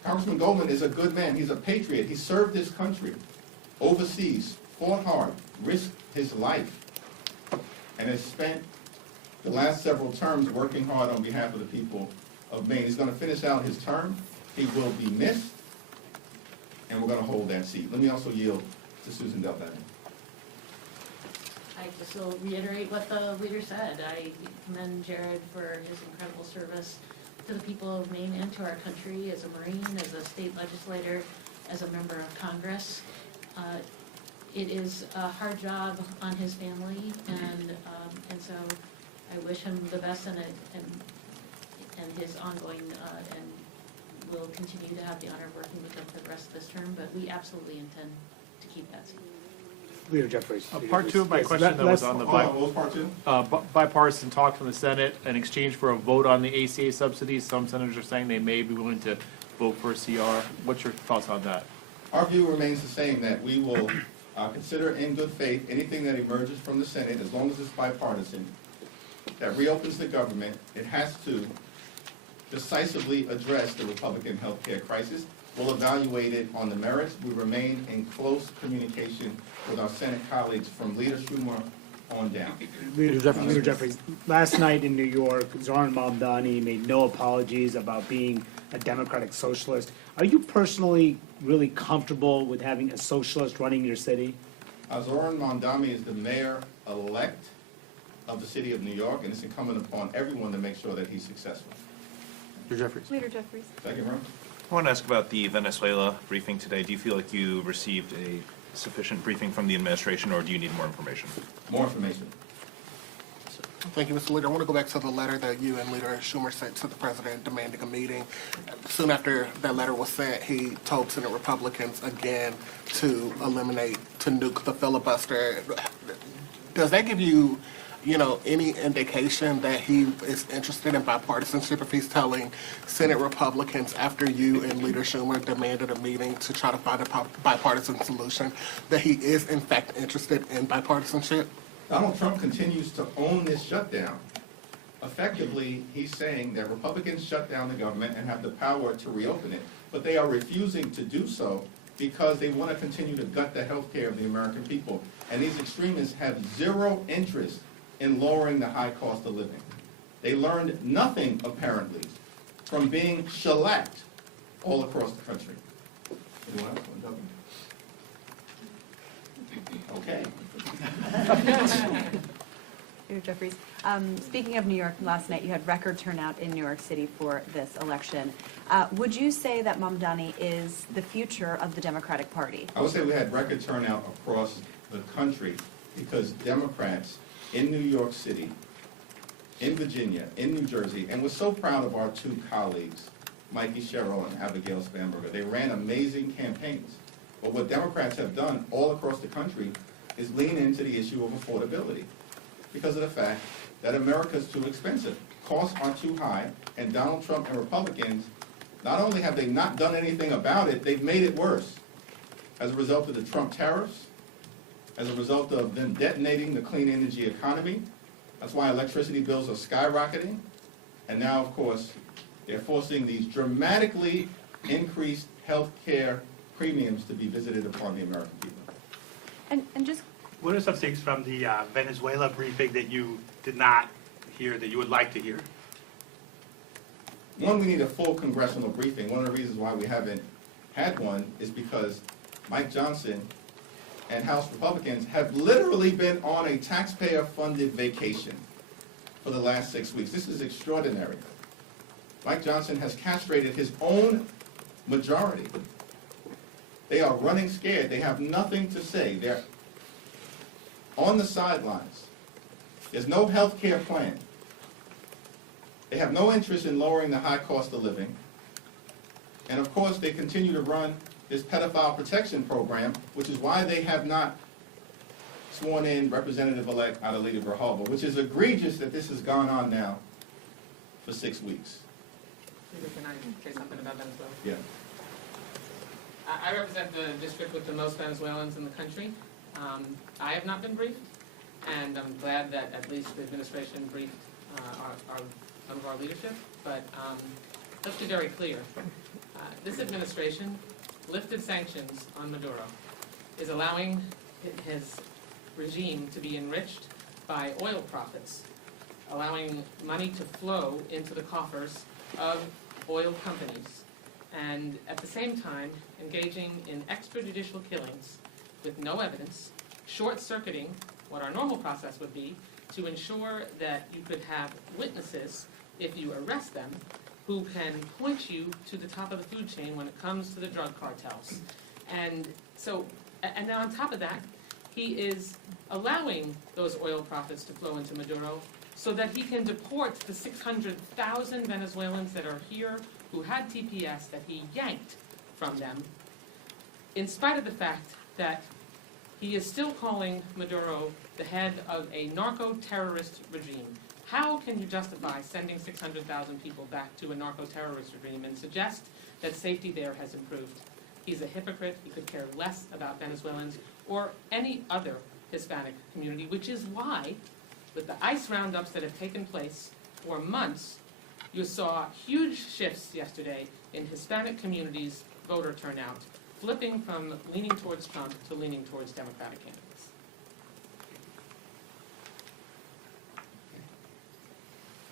Congressman Goldman is a good man. He's a patriot. He served his country overseas, fought hard, risked his life, and has spent the last several terms working hard on behalf of the people of Maine. He's going to finish out his term. He will be missed, and we're going to hold that seat. Let me also yield to Susan Delbene. I just will reiterate what the leader said. I commend Jared for his incredible service to the people of Maine and to our country as a Marine, as a state legislator, as a member of Congress. It is a hard job on his family, and so I wish him the best in it and his ongoing, and will continue to have the honor of working with him for the rest of this term, but we absolutely intend to keep that seat. Leader Jeffries. Part two of my question that was on the part two? Bipartisan talks from the Senate in exchange for a vote on the ACA subsidies. Some senators are saying they may be willing to vote for a CR. What's your thoughts on that? Our view remains the same, that we will consider in good faith anything that emerges from the Senate, as long as it's bipartisan, that reopens the government. It has to decisively address the Republican health care crisis. We'll evaluate it on the merits. We remain in close communication with our Senate colleagues from Leader Schumer on down. Leader Jeffries, last night in New York, Zohran Mamdani made no apologies about being a democratic socialist. Are you personally really comfortable with having a socialist running your city? Zohran Mamdani is the mayor-elect of the city of New York, and it's incumbent upon everyone to make sure that he's successful. Leader Jeffries. Leader Jeffries. Second round. I want to ask about the Venezuela briefing today. Do you feel like you received a sufficient briefing from the administration, or do you need more information? More information. Thank you, Mr. Leader. I want to go back to the letter that you and Leader Schumer sent to the president demanding a meeting. Soon after that letter was sent, he told Senate Republicans again to nuke the filibuster. Does that give you, any indication that he is interested in bipartisanship if he's telling Senate Republicans after you and Leader Schumer demanded a meeting to try to find a bipartisan solution, that he is in fact interested in bipartisanship? Donald Trump continues to own this shutdown. Effectively, he's saying that Republicans shut down the government and have the power to reopen it, but they are refusing to do so because they want to continue to gut the health care of the American people. And these extremists have zero interest in lowering the high cost of living. They learned nothing, apparently, from being shellacked all across the country. Anyone else? Okay. Leader Jeffries, speaking of New York, last night you had record turnout in New York City for this election. Would you say that Mamdani is the future of the Democratic Party? I would say we had record turnout across the country because Democrats in New York City, in Virginia, in New Jersey, and we're so proud of our two colleagues, Mikey Sherrill and Abigail Spanberger. They ran amazing campaigns. But what Democrats have done all across the country is lean into the issue of affordability because of the fact that America's too expensive. Costs are too high, and Donald Trump and Republicans, not only have they not done anything about it, they've made it worse. As a result of the Trump tariffs, as a result of them detonating the clean energy economy, that's why electricity bills are skyrocketing, and now, of course, they're forcing these dramatically increased health care premiums to be visited upon the American people. And just What are some things from the Venezuela briefing that you did not hear that you would like to hear? One, we need a full congressional briefing. One of the reasons why we haven't had one is because Mike Johnson and House Republicans have literally been on a taxpayer-funded vacation for the last 6 weeks. This is extraordinary. Mike Johnson has castrated his own majority. They are running scared. They have nothing to say. They're on the sidelines. There's no health care plan. They have no interest in lowering the high cost of living. And of course, they continue to run this pedophile protection program, which is why they have not sworn in Representative-elect Adelita Grijalva, which is egregious that this has gone on now for 6 weeks. Can I say something about Venezuela? Yeah. I represent the district with the most Venezuelans in the country. I have not been briefed, and I'm glad that at least the administration briefed some of our leadership. But let's be very clear. This administration lifted sanctions on Maduro, is allowing his regime to be enriched by oil profits, allowing money to flow into the coffers of oil companies, and at the same time engaging in extrajudicial killings with no evidence, short-circuiting what our normal process would be to ensure that you could have witnesses, if you arrest them, who can point you to the top of the food chain when it comes to the drug cartels. And so, and now on top of that, he is allowing those oil profits to flow into Maduro so that he can deport the 600,000 Venezuelans that are here who had TPS that he yanked from them, in spite of the fact that he is still calling Maduro the head of a narco-terrorist regime. How can you justify sending 600,000 people back to a narco-terrorist regime and suggest that safety there has improved? He's a hypocrite. He could care less about Venezuelans or any other Hispanic community, which is why, with the ICE roundups that have taken place for months, you saw huge shifts yesterday in Hispanic communities' voter turnout, flipping from leaning towards Trump to leaning towards Democratic candidates.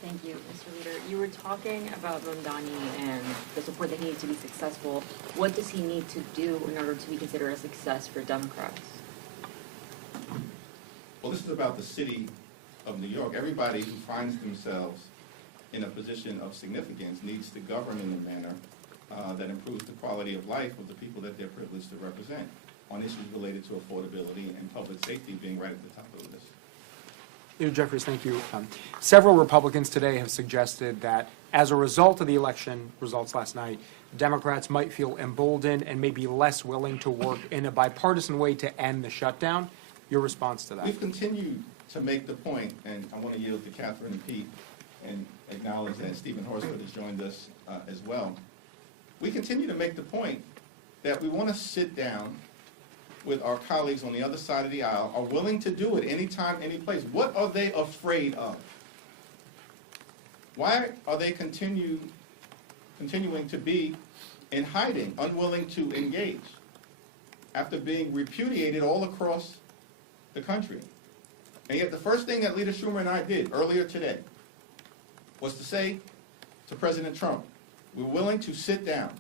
Thank you, Mr. Leader. You were talking about Mamdani and the support that he needs to be successful. What does he need to do in order to be considered a success for Democrats? Well, this is about the city of New York. Everybody who finds themselves in a position of significance needs to govern in a manner that improves the quality of life of the people that they're privileged to represent on issues related to affordability and public safety being right at the top of the list. Leader Jeffries, thank you. Several Republicans today have suggested that as a result of the election results last night, Democrats might feel emboldened and maybe less willing to work in a bipartisan way to end the shutdown. Your response to that? We've continued to make the point, and I want to yield to Catherine and Pete and acknowledge that Stephen Horsford has joined us as well. We continue to make the point that we want to sit down with our colleagues on the other side of the aisle, are willing to do it anytime, any place. What are they afraid of? Why are they continuing to be in hiding, unwilling to engage, after being repudiated all across the country? And yet the first thing that Leader Schumer and I did earlier today was to say to President Trump, we're willing to sit down,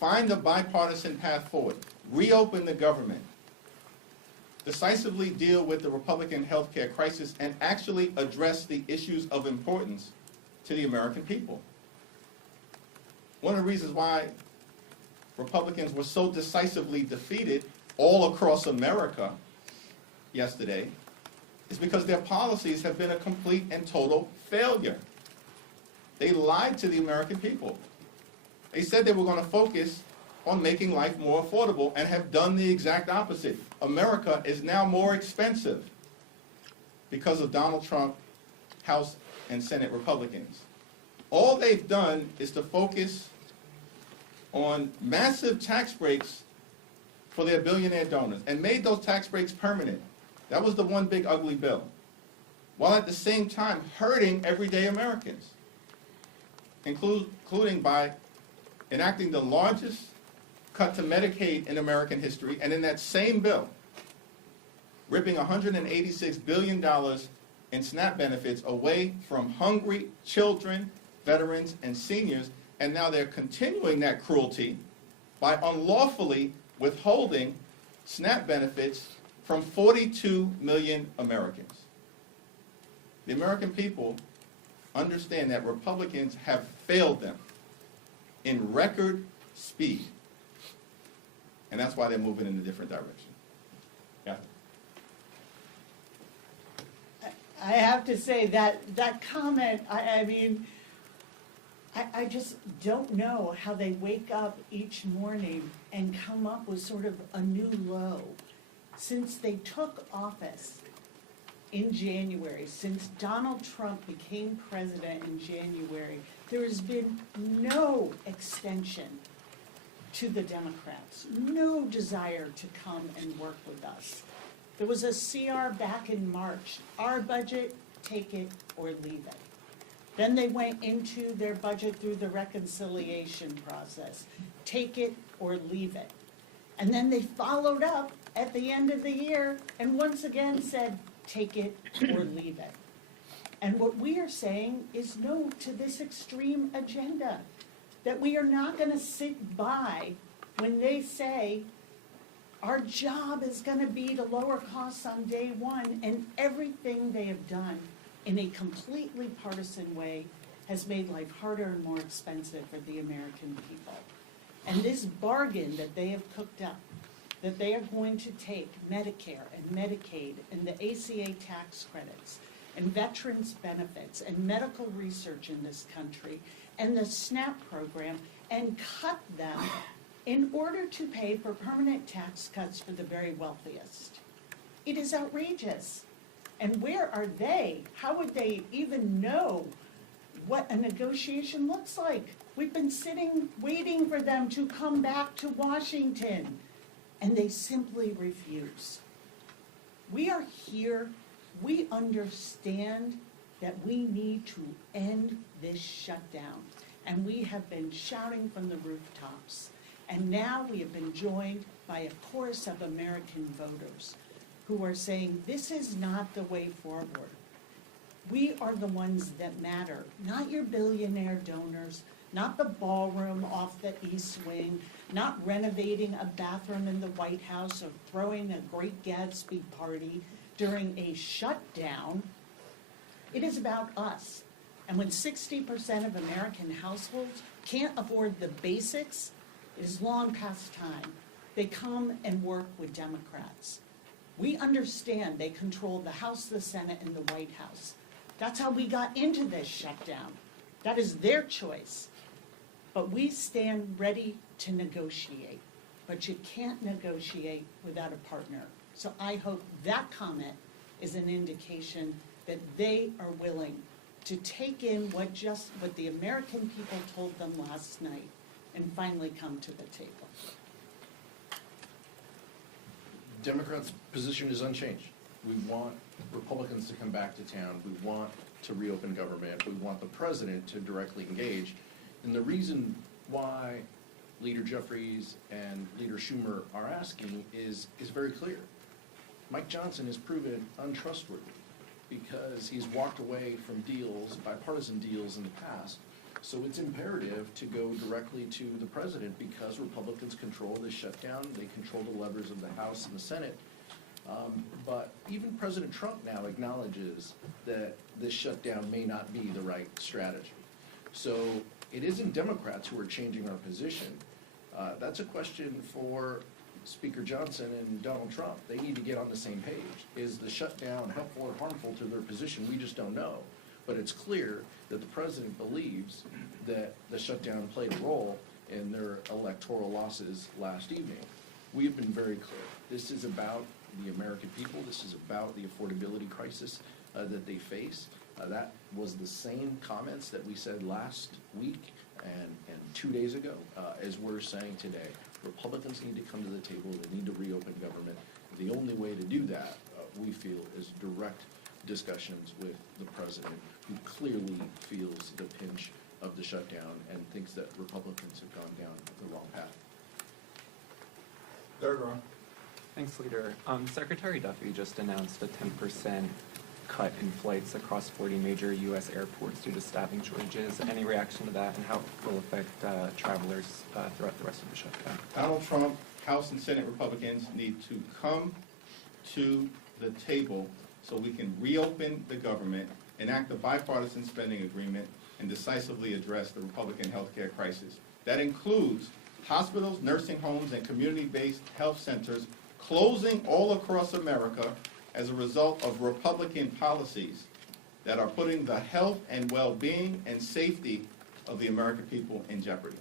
find a bipartisan path forward, reopen the government, decisively deal with the Republican health care crisis, and actually address the issues of importance to the American people. One of the reasons why Republicans were so decisively defeated all across America yesterday is because their policies have been a complete and total failure. They lied to the American people. They said they were going to focus on making life more affordable and have done the exact opposite. America is now more expensive because of Donald Trump, House and Senate Republicans. All they've done is to focus on massive tax breaks for their billionaire donors and made those tax breaks permanent. That was the one big ugly bill, while at the same time hurting everyday Americans, including by enacting the largest cut to Medicaid in American history, and in that same bill, ripping $186 billion in SNAP benefits away from hungry children, veterans, and seniors, and now they're continuing that cruelty by unlawfully withholding SNAP benefits from 42 million Americans. The American people understand that Republicans have failed them in record speed, and that's why they're moving in a different direction. Yeah. I have to say that comment, I mean, I just don't know how they wake up each morning and come up with sort of a new low. Since they took office in January, since Donald Trump became president in January, there has been no extension to the Democrats, no desire to come and work with us. There was a CR back in March, our budget, take it or leave it. Then they went into their budget through the reconciliation process, take it or leave it. And then they followed up at the end of the year and once again said, take it or leave it. And what we are saying is no to this extreme agenda, that we are not going to sit by when they say our job is going to be to lower costs on day one, and everything they have done in a completely partisan way has made life harder and more expensive for the American people. And this bargain that they have cooked up, that they are going to take Medicare and Medicaid and the ACA tax credits and veterans benefits and medical research in this country and the SNAP program and cut them in order to pay for permanent tax cuts for the very wealthiest. It is outrageous. And where are they? How would they even know what a negotiation looks like? We've been sitting, waiting for them to come back to Washington, and they simply refuse. We are here. We understand that we need to end this shutdown, and we have been shouting from the rooftops. And now we have been joined by a chorus of American voters who are saying this is not the way forward. We are the ones that matter, not your billionaire donors, not the ballroom off the East Wing, not renovating a bathroom in the White House or throwing a Great Gatsby party during a shutdown. It is about us. And when 60% of American households can't afford the basics, it is long past time. They come and work with Democrats. We understand they control the House, the Senate, and the White House. That's how we got into this shutdown. That is their choice. But we stand ready to negotiate. But you can't negotiate without a partner. So I hope that comment is an indication that they are willing to take in what the American people told them last night and finally come to the table. Democrats' position is unchanged. We want Republicans to come back to town. We want to reopen government. We want the president to directly engage. And the reason why Leader Jeffries and Leader Schumer are asking is very clear. Mike Johnson has proven untrustworthy because he's walked away from deals, bipartisan deals in the past. So it's imperative to go directly to the president because Republicans control this shutdown. They control the levers of the House and the Senate. But even President Trump now acknowledges that this shutdown may not be the right strategy. So it isn't Democrats who are changing our position. That's a question for Speaker Johnson and Donald Trump. They need to get on the same page. Is the shutdown helpful or harmful to their position? We just don't know. But it's clear that the president believes that the shutdown played a role in their electoral losses last evening. We have been very clear. This is about the American people. This is about the affordability crisis that they face. That was the same comments that we said last week and 2 days ago, as we're saying today. Republicans need to come to the table. They need to reopen government. The only way to do that, we feel, is direct discussions with the president, who clearly feels the pinch of the shutdown and thinks that Republicans have gone down the wrong path. Third row. Thanks, Leader. Secretary Duffy just announced a 10% cut in flights across 40 major U.S. airports due to staffing shortages. Any reaction to that and how it will affect travelers throughout the rest of the shutdown? Donald Trump, House and Senate Republicans need to come to the table so we can reopen the government, enact a bipartisan spending agreement, and decisively address the Republican healthcare crisis. That includes hospitals, nursing homes, and community-based health centers closing all across America as a result of Republican policies that are putting the health and well-being and safety of the American people in jeopardy.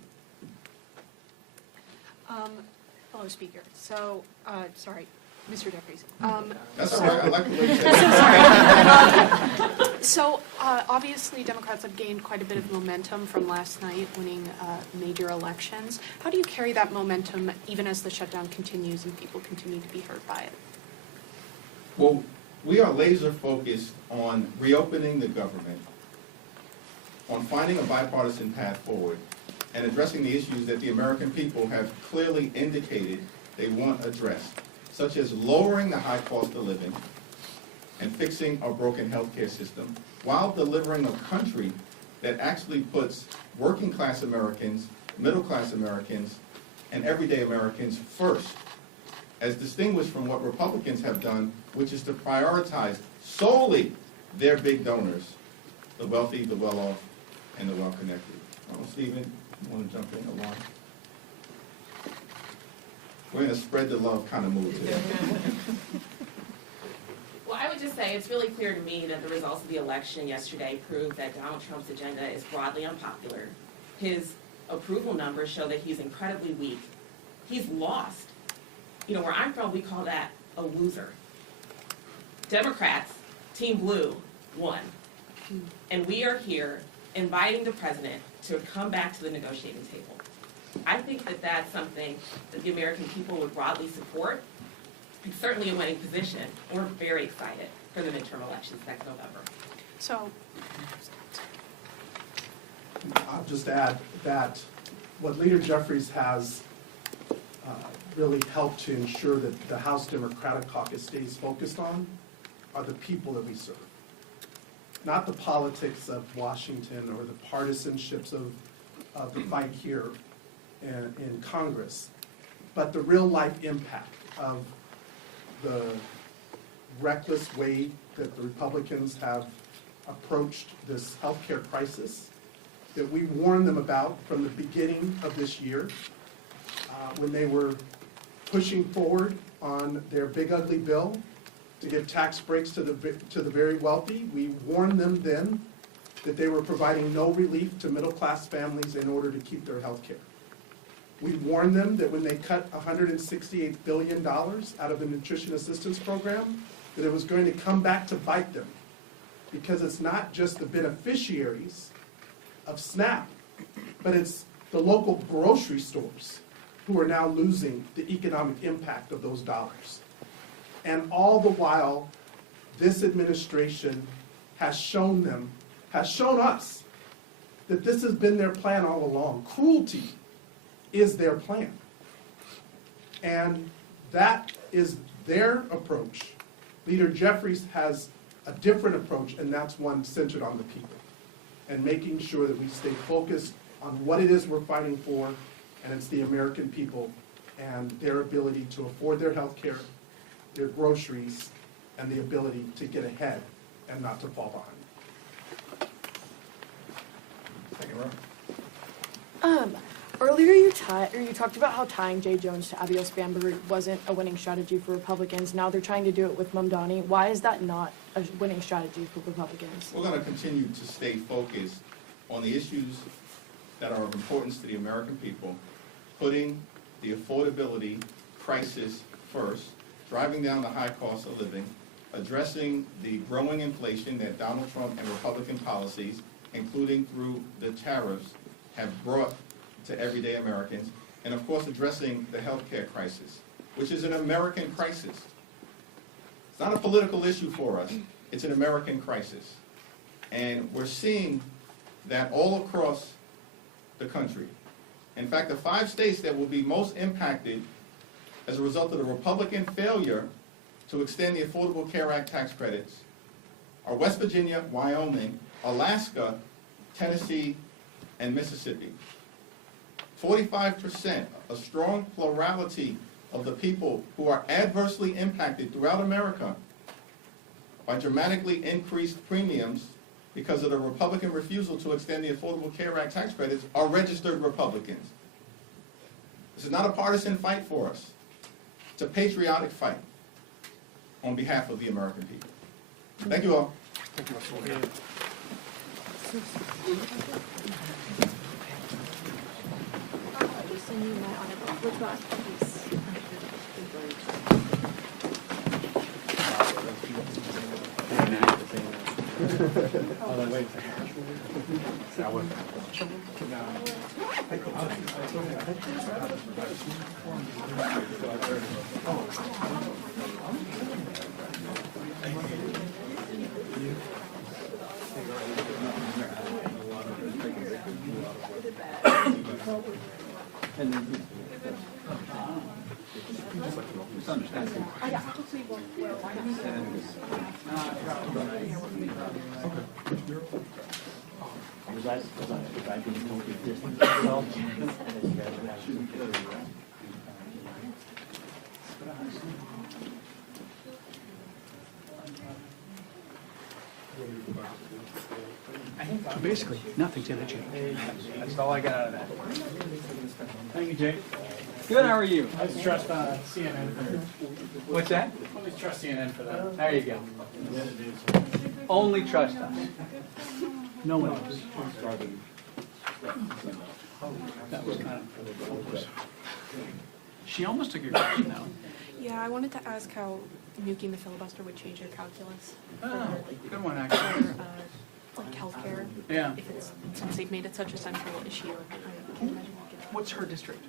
Fellow Speaker, so, sorry, Mr. Jeffries. That's all right, I like the way you said it. So, obviously, Democrats have gained quite a bit of momentum from last night, winning major elections. How do you carry that momentum even as the shutdown continues and people continue to be hurt by it? Well, we are laser focused on reopening the government, on finding a bipartisan path forward, and addressing the issues that the American people have clearly indicated they want addressed, such as lowering the high cost of living and fixing our broken healthcare system, while delivering a country that actually puts working class Americans, middle class Americans, and everyday Americans first, as distinguished from what Republicans have done, which is to prioritize solely their big donors, the wealthy, the well-off, and the well-connected. Stephen, you want to jump in along? We're in a spread the love kind of mood today. Well, I would just say it's really clear to me that the results of the election yesterday prove that Donald Trump's agenda is broadly unpopular. His approval numbers show that he's incredibly weak. He's lost. You know, where I'm from, we call that a loser. Democrats, Team Blue, won. And we are here inviting the president to come back to the negotiating table. I think that that's something that the American people would broadly support. It's certainly a winning position. We're very excited for the midterm elections next November. So, I'll just add that what Leader Jeffries has really helped to ensure that the House Democratic Caucus stays focused on are the people that we serve. Not the politics of Washington or the partisanships of the fight here in Congress, but the real life impact of the reckless way that the Republicans have approached this healthcare crisis that we warned them about from the beginning of this year when they were pushing forward on their big ugly bill to give tax breaks to the very wealthy. We warned them then that they were providing no relief to middle class families in order to keep their health care. We warned them that when they cut $168 billion out of the nutrition assistance program, that it was going to come back to bite them, because it's not just the beneficiaries of SNAP, but it's the local grocery stores who are now losing the economic impact of those dollars. And all the while, this administration has shown us that this has been their plan all along. Cruelty is their plan. And that is their approach. Leader Jeffries has a different approach, and that's one centered on the people and making sure that we stay focused on what it is we're fighting for, and it's the American people and their ability to afford their health care, their groceries, and the ability to get ahead and not to fall behind. Second row. Earlier you talked about how tying Jay Jones to Abiel Spanberg wasn't a winning strategy for Republicans. Now they're trying to do it with Mamdani. Why is that not a winning strategy for Republicans? We're going to continue to stay focused on the issues that are of importance to the American people, putting the affordability crisis first, driving down the high cost of living, addressing the growing inflation that Donald Trump and Republican policies, including through the tariffs, have brought to everyday Americans, and of course addressing the healthcare crisis, which is an American crisis. It's not a political issue for us, it's an American crisis. And we're seeing that all across the country. In fact, the 5 states that will be most impacted as a result of the Republican failure to extend the Affordable Care Act tax credits are West Virginia, Wyoming, Alaska, Tennessee, and Mississippi. 45%, a strong plurality of the people who are adversely impacted throughout America by dramatically increased premiums because of the Republican refusal to extend the Affordable Care Act tax credits, are registered Republicans. This is not a partisan fight for us. It's a patriotic fight on behalf of the American people. Thank you all. Thank you, Mr. Leader. I just send you my audit book. Which last piece? Basically, nothing's gonna change. That's all I got out of that. Thank you, Jake. Good, how are you? I just trust CNN for What's that? Always trust CNN for that. There you go. Only trust us. No one else. That was kind of. She almost took your question though. Yeah, I wanted to ask how nuking the filibuster would change your calculus. Oh, good one, actually. For, like healthcare. Yeah. If it's, since they've made it such a central issue, I can imagine you could. What's her district?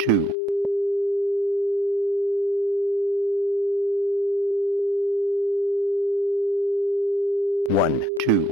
Two. One, two.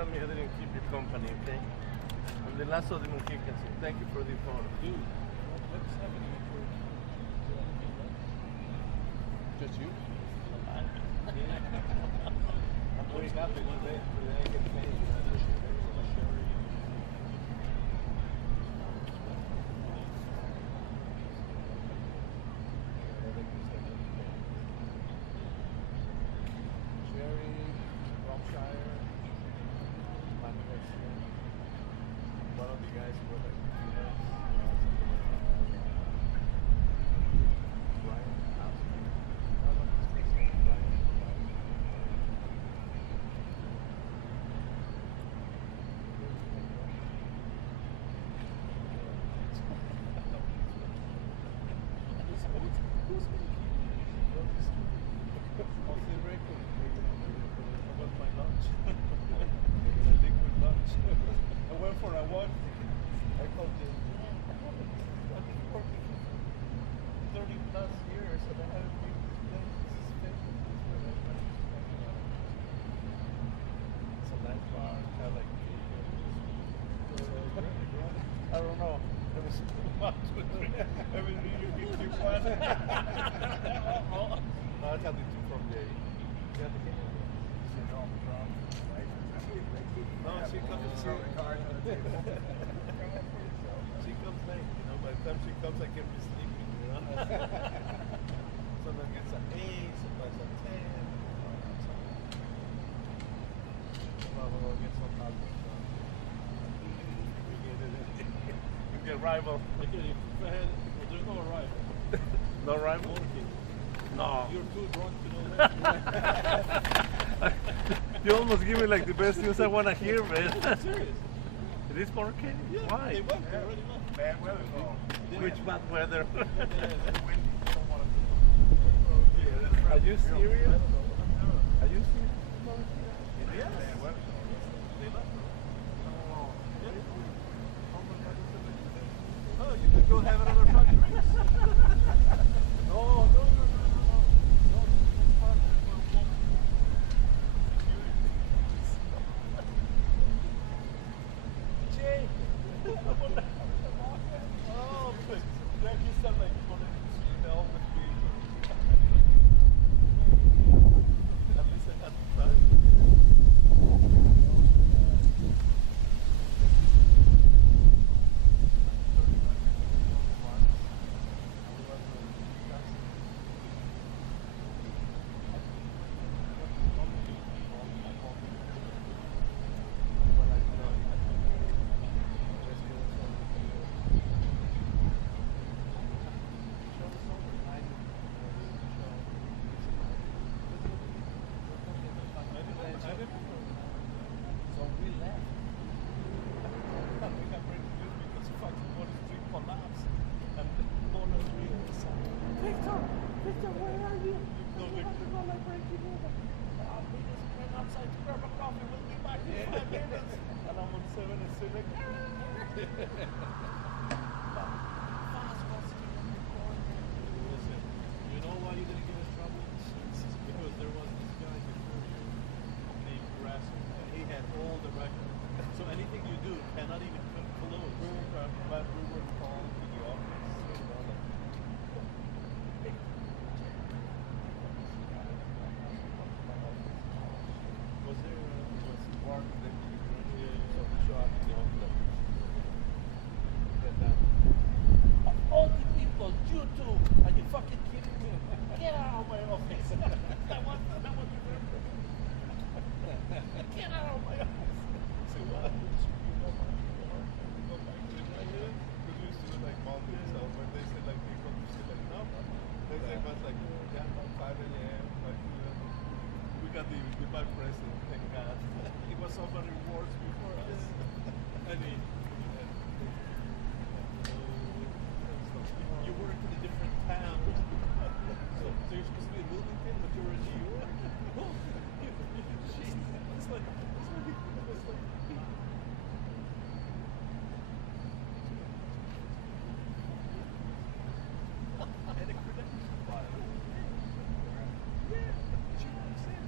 tell me I didn't keep you company, okay? I'm the last of the Mohicans. Thank you for the photo. Dude, what's happening? Just you? I'm very happy today. Today I get paid. Jerry, Rockshire, Manchester. One of the guys who were like, Brian Housen. I went for a walk. I called him. I've been working 30 plus years and I haven't been to this place. This is it's a nice bar. I like I don't know. There was 1, 2, 3. I mean, you keep one. No, I got the 2 from the. No, she comes and she comes late, you know. By the time she comes, I can be sleeping, you know. Sometimes it's an 8, sometimes a 10. Sometimes I'll get some hot. You get rival. Okay, there's no arrival. No rival? No. You're too drunk to know that. You almost give me like the best news I want to hear, man. I'm serious. It is Moroccan? Yeah, why? They went. They already went. Bad weather. Which bad weather? Are you serious? Are you serious? Yes. Bad weather. They left. Oh, you could go have another country. No. Jay! Oh, but Jack, you sound like you wanted to email with me. At least I had the time. Victor, where are you? No, Victor. I have to go like breaking in. We just went outside to grab a coffee. We'll be back in 5 minutes. And I'm on 7 and Civic. Listen, you know why you didn't get us trouble? Because there was this guy before you named Russell, and he had all the records. So anything you do cannot even come close. But we were called to the office. Was there work that you shot the office? Get that. All the people, you too. Are you fucking kidding me? Get out of my office. that was Get out of my office. So what? Because we used to do like Monday and stuff, but they said like people used to like no. They said but like yeah, 5 a.m. Like we got the goodbye present, thank God. It was somebody rewards before us. I mean you work in a different town. So you're supposed to be in Wilmington, but you're in New York. It's like and a credential file. Yeah, she wants it.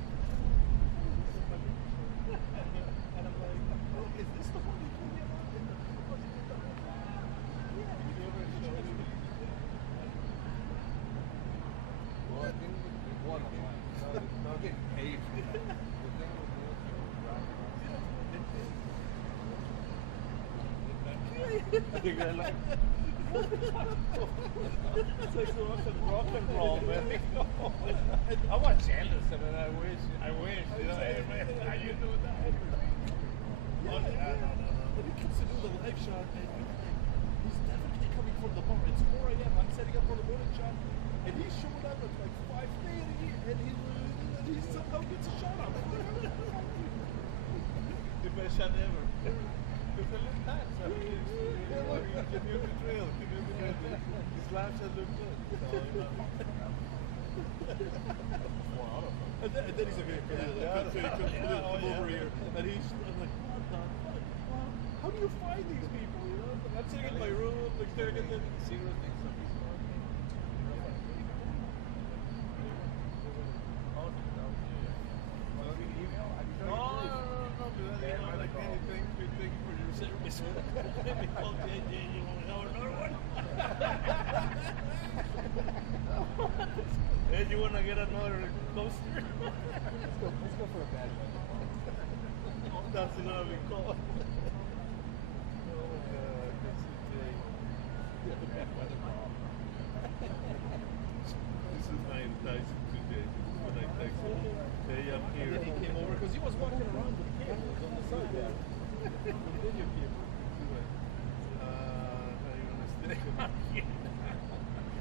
And I'm like, It's like so much rock and roll, man. I was jealous, I mean, I wish, you know, hey, man, how you doing that? And he comes to do the live shot, and he's definitely coming from the bar. It's 4 a.m. I'm setting up for the morning shot, and he's showing up at like 5:30, and he somehow gets a shot out. The best shot ever. It's a little tax. I mean, you knew the drill. His live shot looked good. And then he's like, come over here, and he's like, how do you find these people? You know, like, I'm sitting in my room, like staring at them. Zero things on his phone. No, because you know, like anything, we thank you for your service. Maybe call JJ, you want to know another one? Hey, you want to get another coaster? Let's go for a bad one. That's another big call. Oh my God, that's CJ. This is my nice today. This is when I text him. Hey, I'm here. And he came over because he was walking around with cables on the side there. With video cables. How you want to stay?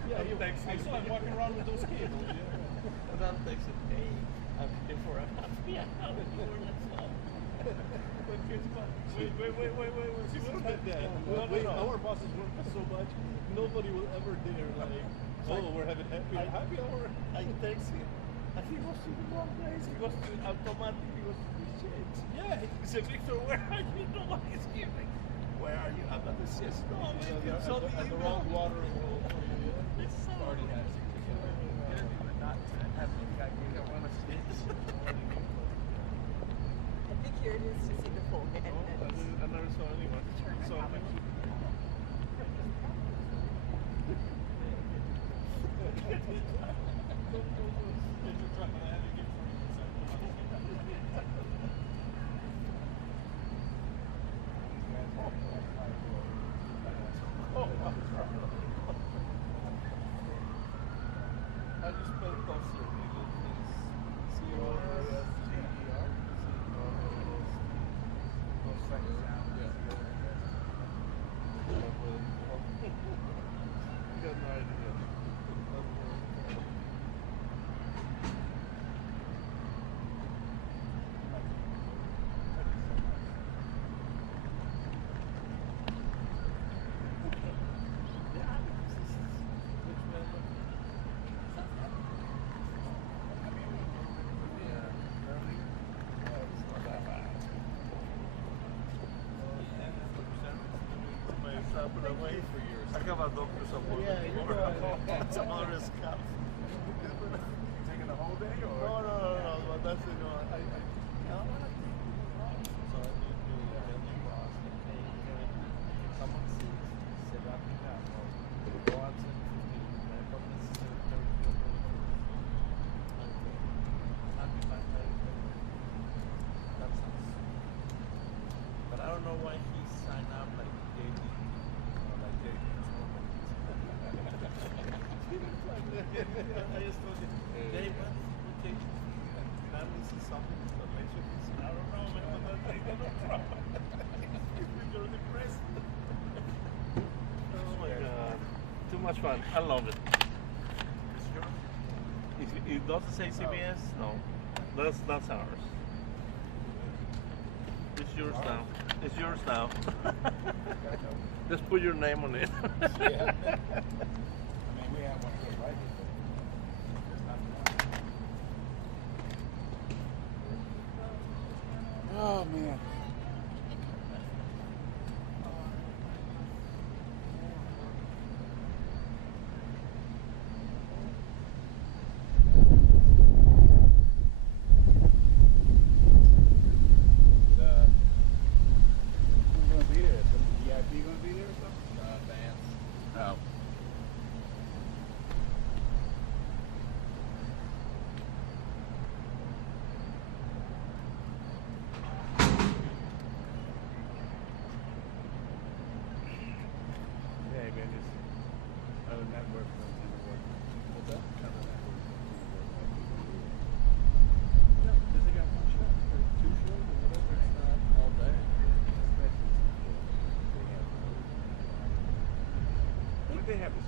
Yeah, I saw him walking around with those cables. And I'm texting, hey, I'm here for a happy hour. You were not slow. Wait. See what like that. Wait, our bosses work so much, nobody will ever dare like, we're having happy hour. I text him. And he goes to the wrong place. He goes to automatic. He goes to the shit. Yeah. He said, Victor, where are you? No one is here. Like, where are you? I'm at the siesta. No, man, it's on At the wrong watering hole for you. This already has it. He doesn't even not have the guy who want to stay. I'd be curious to see the full man. I never saw anyone. So I just spelled coaster. It's C-O-S-T-E-R. Got no idea. I got my doctor's appointment. Yeah, you're going. It's another scalp. Taking the whole day or? No, but that's it. No, I don't want to take so I need to tell my boss, okay, someone sees, set up the camera, go out 10:15, I come this 7:30. That's us. But I don't know why he signed up like JD, like JD. I just told him, Dave, when is the vacation? Now this is something installation. I don't know, man, but that's like no problem. You're depressed. Oh my God. Too much fun. I love it. It doesn't say CBS? No. That's ours. It's yours now. It's yours now. Just put your name on it. Yeah. I mean, we have one here, right? Oh, man. Who's going to be there? Is the VIP going to be there or something? Vance. Oh.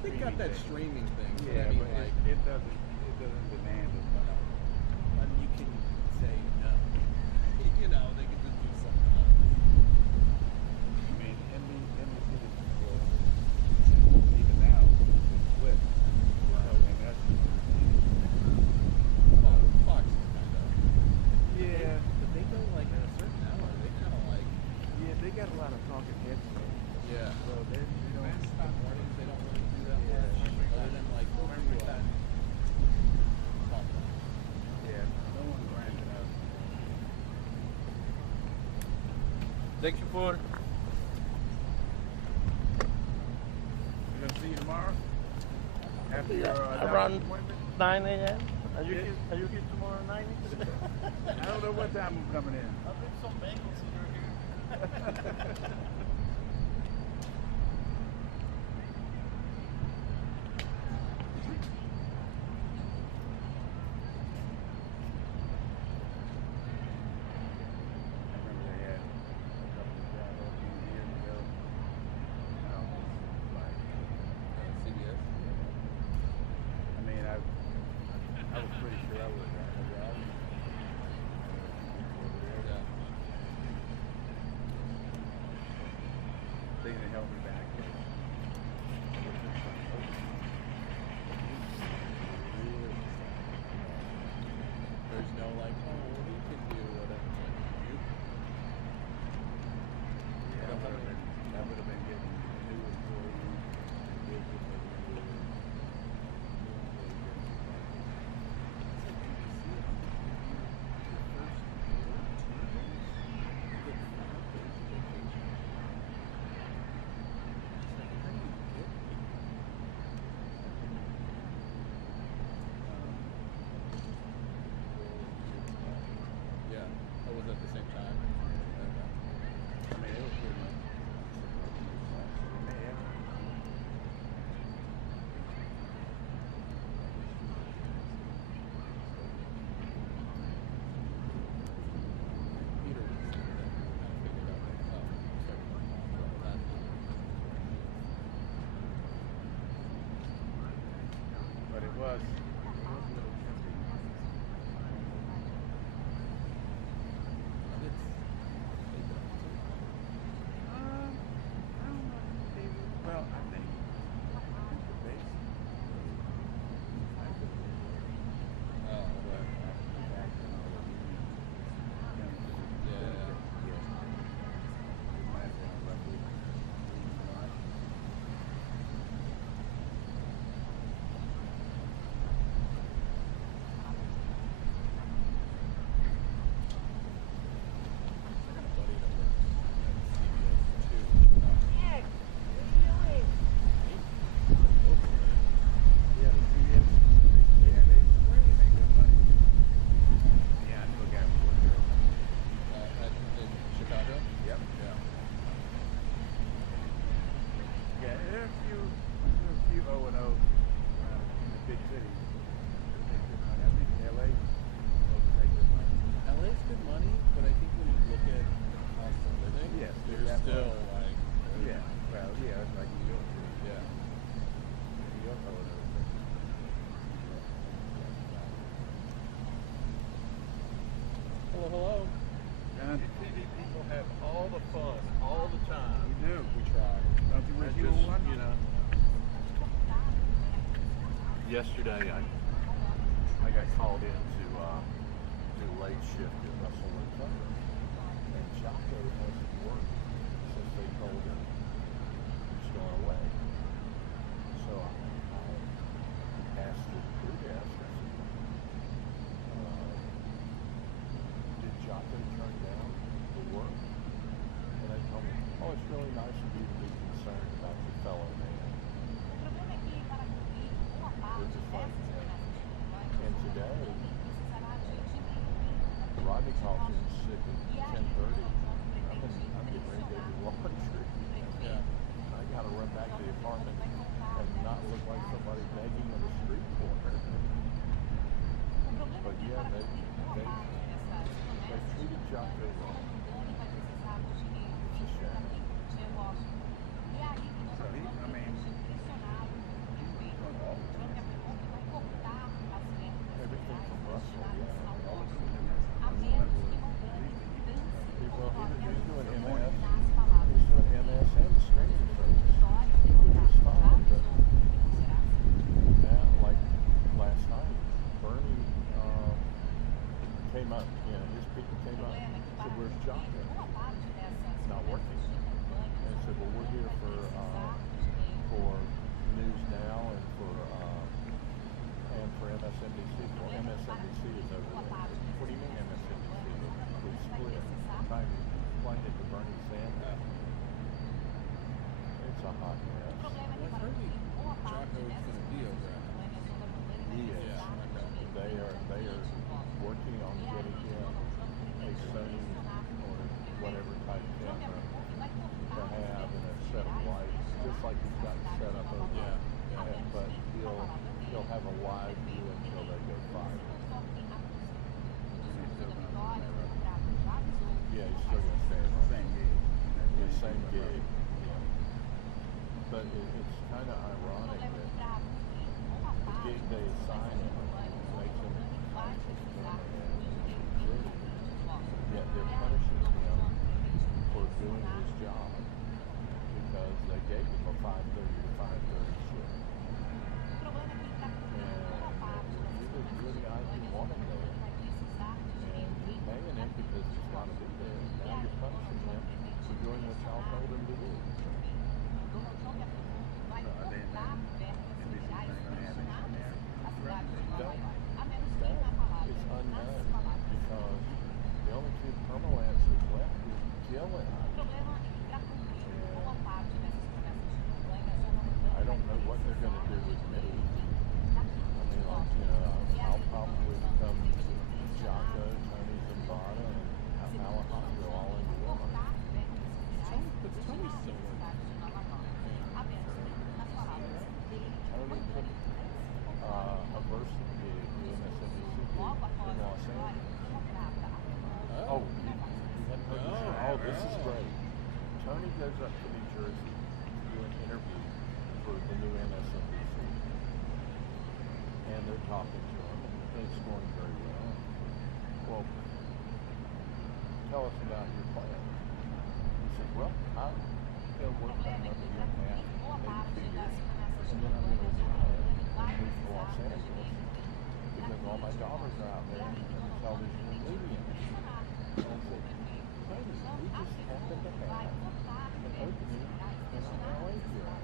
They got that streaming thing. But Yeah, I mean, but like, it doesn't demand as much. I mean, you can say no. You know, they can just do something else. I mean, NBC will, even now, it's split. So, and that's, Fox is kind of. yeah. But they go like at a certain hour. They kind of like. Yeah, they got a lot of talking heads though. Yeah. So they don't. Mornings, they don't really do that much. Other than like, Yeah, no one's ramping up. Thank you for. We're gonna see you tomorrow. After your Around appointment. 9 a.m. Are you Yeah. here? Are you here tomorrow 9? I don't know what time I'm coming in. I'll bring some bagels if you're here. I was pretty sure I would. They didn't help me back. There's no like, oh, well, he can do whatever. You. Yeah, I would have been getting new employees. Yeah. Oh, was that the same time? I mean, it was pretty much. But it was a little tricky. I don't know. Well, I think the base. Hello. John? People have all the fun, all the time. We do. We try. Don't you wish you Just, were one? you know. Yesterday, I got called in to do late shift at Russell and Thunder, and Jocko hasn't worked since they told him he's going away. So I asked the crew desk, I said, did Jocko turn down the work? And they told me, oh, it's really nice of you to be concerned about your fellow man. Which is funny. And today, Rodney calls in sick at 10:30. I'm getting ready to do laundry. Yeah. I got to run back to the apartment and not look like somebody begging on the street corner. But yeah, they treated Jocko wrong. It's a shame. So he, I mean, up, his people came up and said, where's Jocko? It's not working. And said, well, we're here for News Now and for MSNBC. Well, MSNBC is over there. What do you mean MSNBC? We split. I'm trying to explain it to Bernie Sanders. It's a hot mess. Well, I've heard Jocko is going to be over at He is. They are working on getting him a Sony or whatever type camera to have and a set of lights, just like he's got set up over there. But he'll have a live view until they go fiber. Yeah, he's still going to stay at home. Same gig. But it's kind of ironic that the gig they assign him makes him yet they're punishing him for doing his job because they gave him a 5:30 to 5:30 shift. And you're the guys who want him there. And you're paying him because he's got to be there. Now you're punishing him for doing what y'all told him to do. It's unknown because the only two permalancers left is Jill and I. I don't know what they're going to do with me. I mean, I'll probably become Jocko, Tony Zambada, and Alejandro all into one. But Tony's still working. Tony took a versity gig, the MSNBC gig in Los Angeles. Oh, you hadn't heard this? Oh, this is great. Tony goes up to New Jersey to do an interview for the new MSNBC. And they're talking to him, and it's going very well. Well, tell us about your plan. He said, well, I'm going to work on another year and a half, maybe 2 years, and then I'm going to retire and move to Los Angeles because all my daughters are out there in the television and media industry. And I said, Tony, we just happen to have an opening in our LA bureau.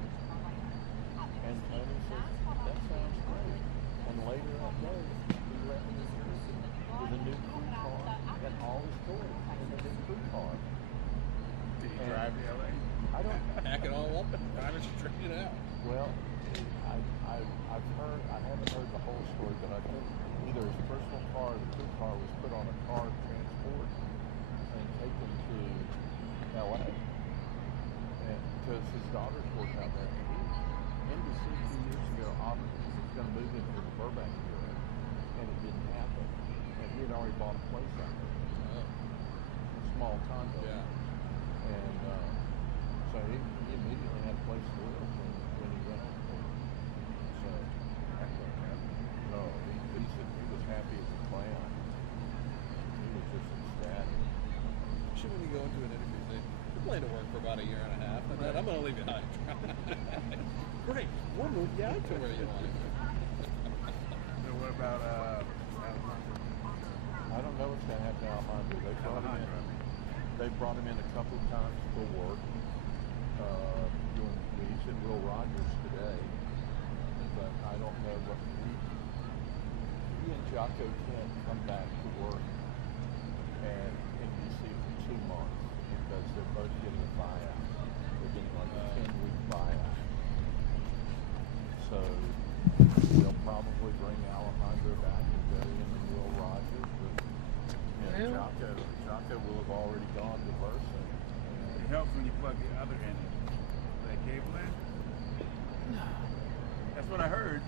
And Tony says, that sounds great. And later that day, he left New Jersey with a new crew car and all his toys in the new crew car. Did he drive to LA? I don't Pack it all up and drive it straight out. Well, I've heard, I haven't heard the whole story, but I think either his personal car or the crew car was put on a car transport and taken to LA. And because his daughters work out there. NBC 2 years ago offered he was going to move into the Burbank area, and it didn't happen. And he had already bought a place out there, a small condo. Yeah. And so he immediately had a place to live when he went. So no, he said he was happy as a clown. He was just ecstatic. Should when you go into an interview, say, you're planning to work for about a year and a half, and then I'm going to leave you high. Great, we'll move you out to where you want to go. So what about I don't know what's going to happen to Alejandro. They brought him in a couple of times for work. He said Will Rogers today, but I don't know what he and Jocko can't come back to work at NBC for 2 months because they're both getting a buyout. They're getting like a 10-week buyout. So they'll probably bring Alejandro back and bury him in Will Rogers, but Jocko will have already gone to Versa. It helps when you plug the other end in. That cable in? No. That's what I heard.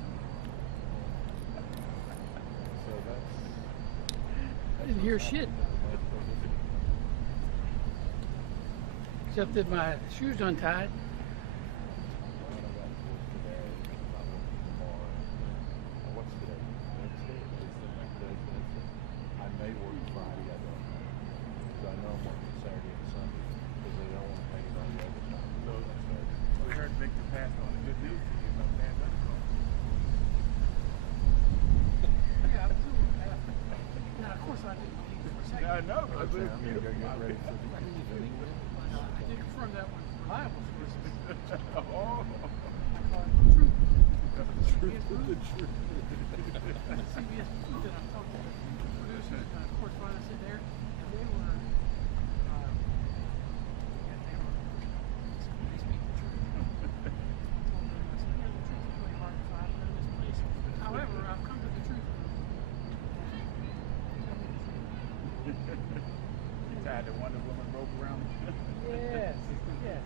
So that's I didn't hear shit. Except that my shoes untied. What's today? Wednesday? I may work Friday, I don't know. Because I know I'm working Saturday and Sunday because they don't want to pay me on the overtime. So we heard Victor passed on the good news to you about that. Yeah, absolutely. Now, of course I did. I know. I did confirm that one reliable sources. Oh. Truth to the truth. CBS Food that I'm talking to, producers, correspondents in there, and they were, they speak the truth. The truth is really hard to find in this place. However, I've come to the truth. You tied the Wonder Woman rope around? Yes, yes.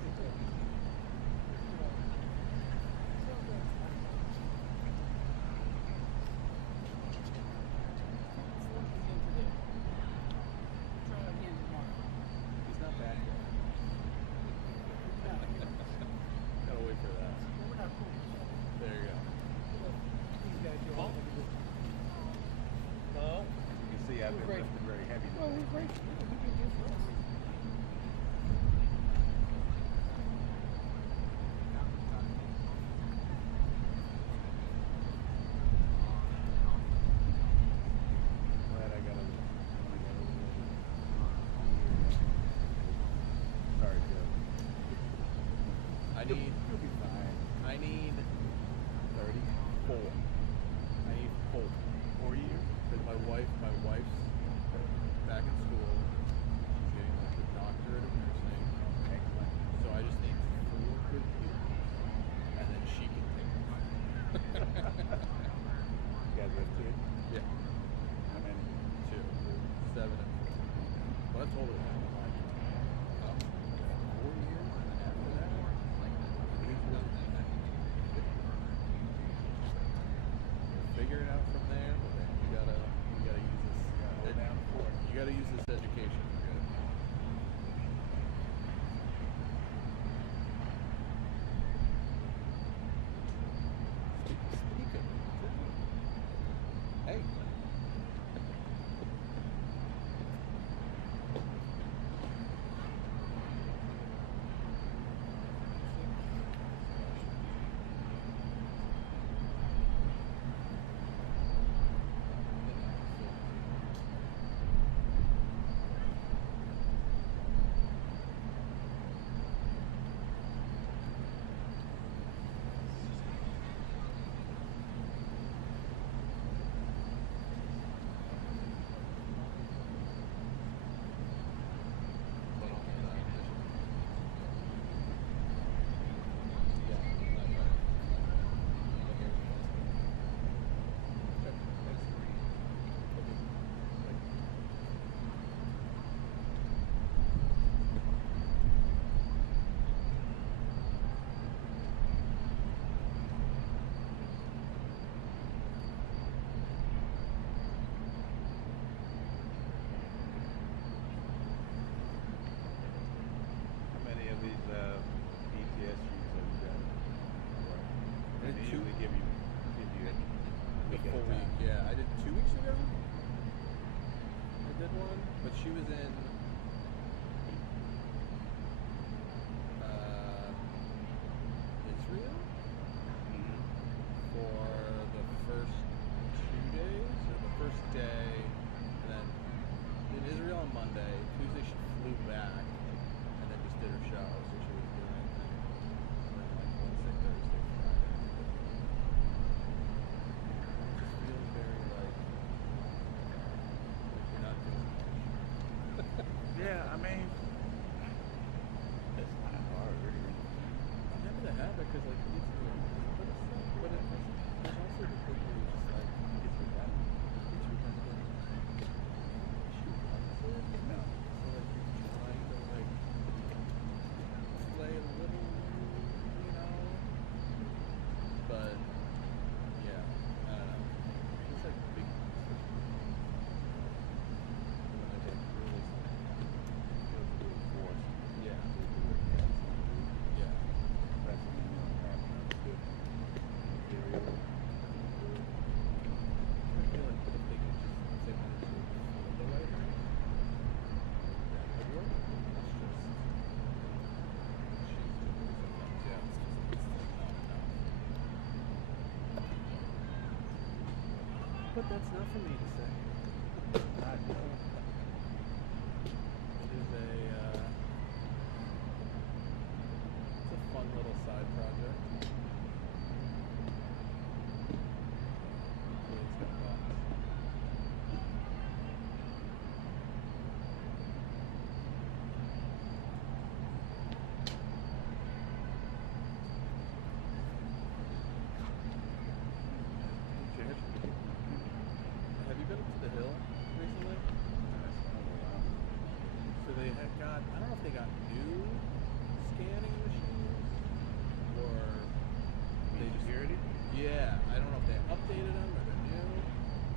He's not bad. Gotta wait for that. There you go. No. You can see I've been lifting very heavy. Well, we're grateful. Glad I got a. Sorry, Joe. You'll be fine. I need 34. I need 4 years. Because my wife's back in school. She's getting like a doctorate of nursing. Excellent. So I just need 4 good years. And then she can take it. You guys have kids? Yeah. How many? 2. 7 and 4. Well, I told her that. I'm like, 4 years and then after that, like, figure it out from there, but then you gotta use this. You gotta use this education for good. Speak of it. Hey. How many of these BTS shoes have you got? They usually give you The full week, yeah. I did 2 weeks ago. I did one, but she was in Israel for the first 2 days, or the first day, and then in Israel on Monday. Tuesday she flew back, and then just did her show, so she was doing it. And then like Wednesday, Thursday, Friday. It just feels very like you're not doing much. Yeah, I mean, it's not hard, really. I'm happy to have it because like it's but it's also the thing where you're just like it's redundant. It's redundant. No. So like you're trying to like play a little, you know. But yeah, I don't know. It's like big when they like really forced. Yeah. Yeah. Pressing in your heart, good material. I feel like if they could just say when it's for the writer, that would work. It's just she's doing it sometimes. Yeah, it's like not enough. But that's not for me to say. I know. is it's a fun little side project. Have you been to the Hill recently? So they had got, I don't know if they got new scanning machines or they just, security? Yeah, I don't know if they updated them or they're new,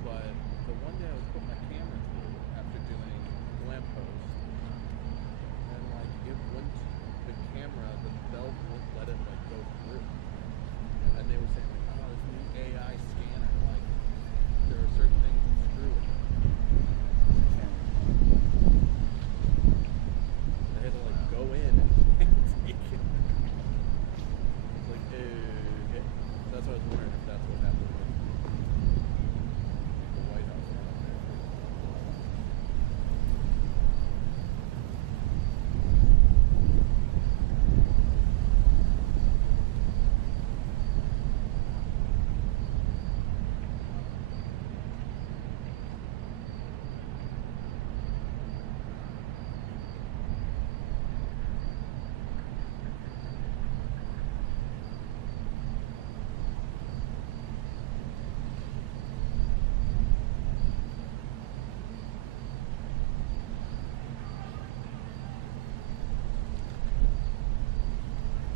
but the one day I was putting my camera through after doing lamppost, and like it wouldn't, the camera, the belt wouldn't let it like go through. And they were saying like, oh, this new AI scanner, like there are certain things that screw it. They had to like go in and take it. It's like, yeah. That's why I was wondering if that's what happened with the White House one up there.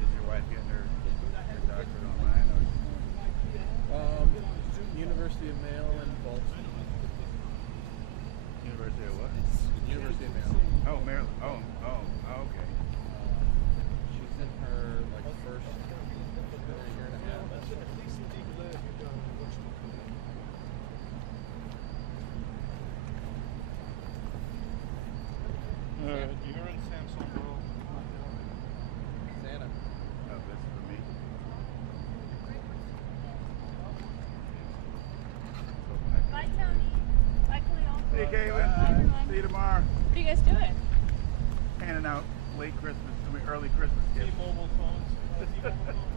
Is your wife getting her doctorate online or? University of Maryland, Baltimore. University of what? University of Maryland. Oh, Maryland. Oh, okay. She's in her like first year and a half. You're in Samsung World. Santa. Oh, that's for me. Bye, Tony. Bye, Khalil. Hey, Caitlin. Bye, everyone. See you tomorrow. What are you guys doing? Handing out late Christmas, early Christmas gifts. T-Mobile phones.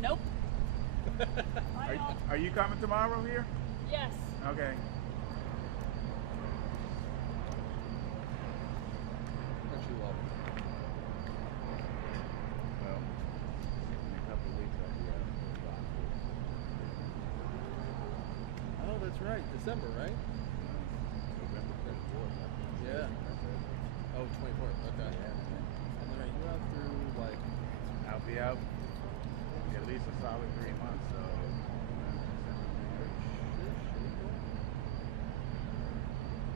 Nope. Are you coming tomorrow here? Yes. Okay. Aren't you lovely? Well, in a couple of weeks I'll be out. Oh, that's right. December, right? November 34th. Yeah. Oh, 24th. Okay. And then are you out through like? I'll be out at least a solid 3 months, so.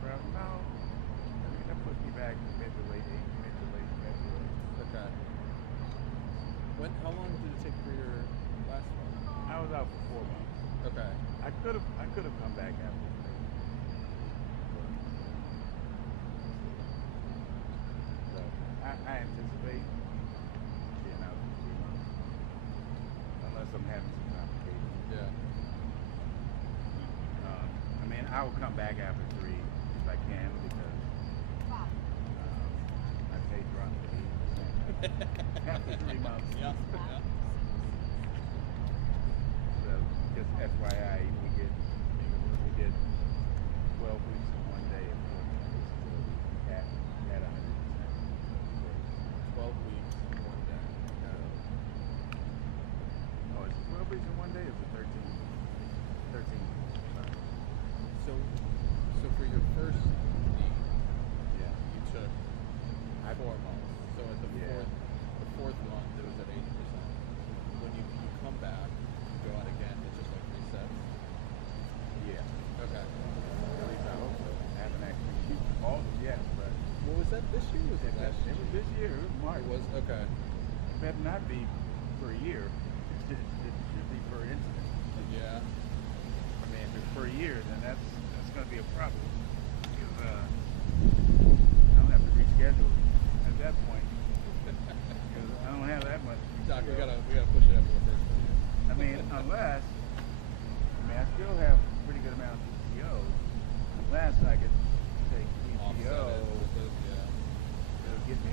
Well, no. I mean, that puts me back mid to late February. Okay. How long did it take for your last one? I was out for 4 months. Okay. I could have come back after. So I anticipate being out for 3 months, unless I'm having some complications. Yeah. I mean, I will come back after 3 if I can, because I pay drunk 80% after 3 months. Yeah. So just FYI, we get 12 weeks in 1 day at 100%. 12 weeks, 1 day. Oh, is it 12 weeks in 1 day? Or is it 13? 13. So for your first knee, Yeah. you took 4 months. So at the fourth month, it was at 80%. When you come back, you go out again, it just like resets. Yeah. Okay. At least I hope so. I haven't actually used all of them yet, but What was that this year? Was it last year? it was this year. It was March. It was okay. It better not be for a year. It should be per incident. Yeah. I mean, if it's per year, then that's going to be a problem. Because I don't have to reschedule at that point. Because I don't have that much. Doc, we gotta push it up for the first one. I mean, unless, I still have a pretty good amount of PTO. Unless I could take PTO Offset it with this, yeah. to get me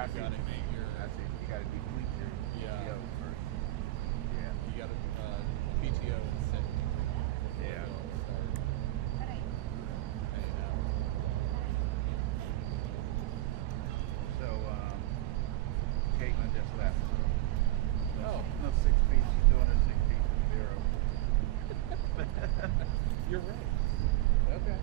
Yeah, I see what you mean. I see. You gotta deplete your PTO first. Yeah. You gotta PTO and set. Yeah. So, Caitlin just left. Oh. No 6 feet. She's doing her 6 feet from zero. You're right. Okay.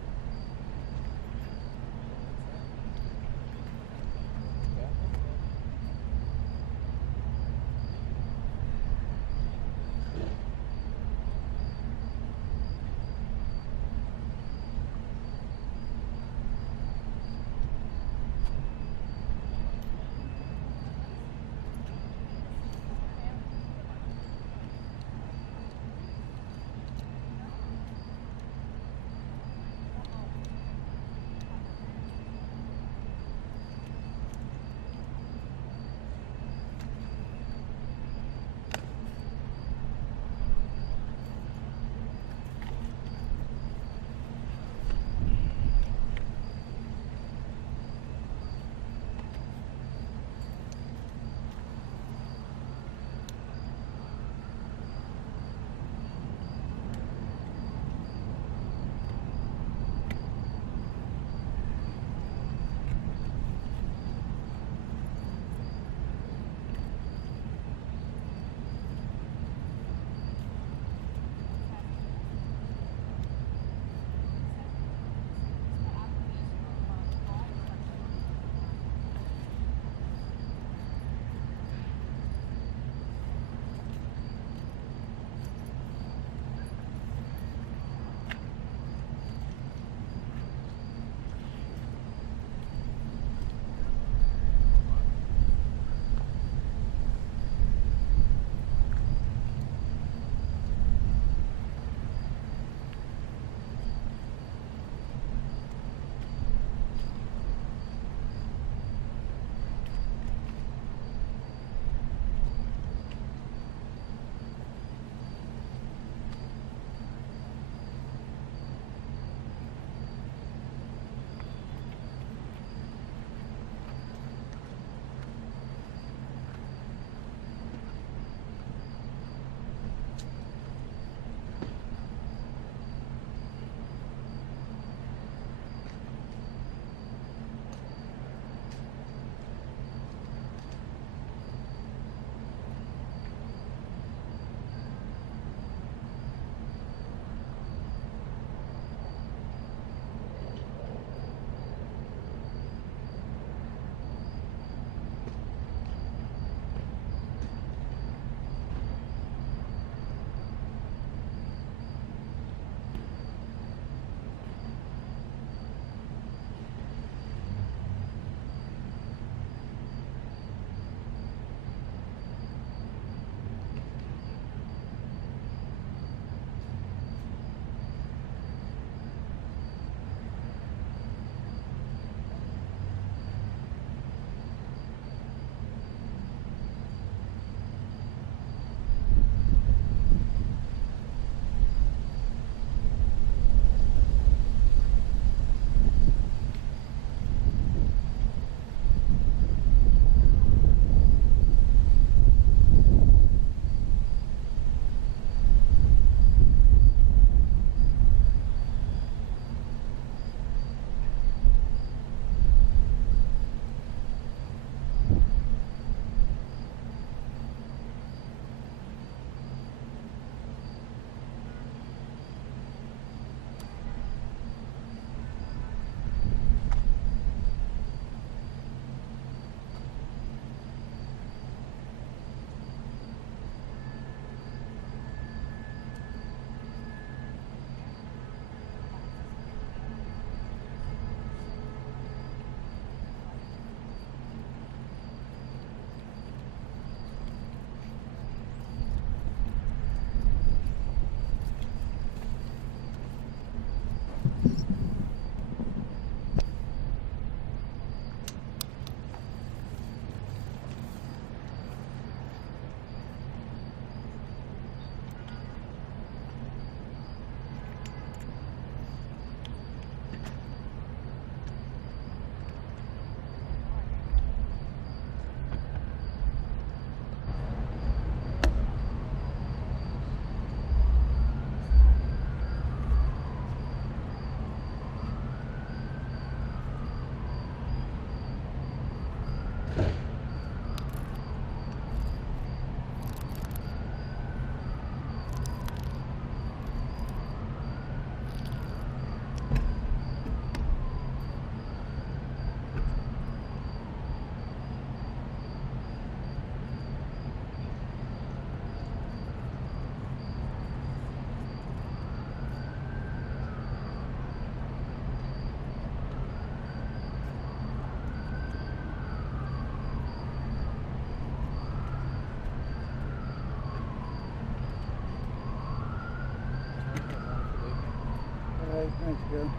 Okay, thanks, Joe.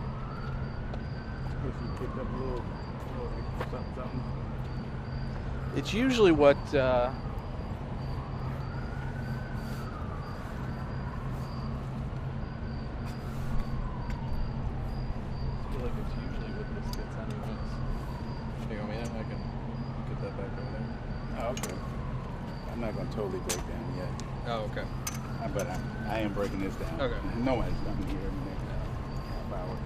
Guess you picked up a little something. It's usually what I feel like it's usually what this gets anyways. You want me to? I can get that back over there. Oh, okay. I'm not gonna totally break down yet. Oh, okay. But I am breaking this down. Okay. Nobody's coming here in the next half hour.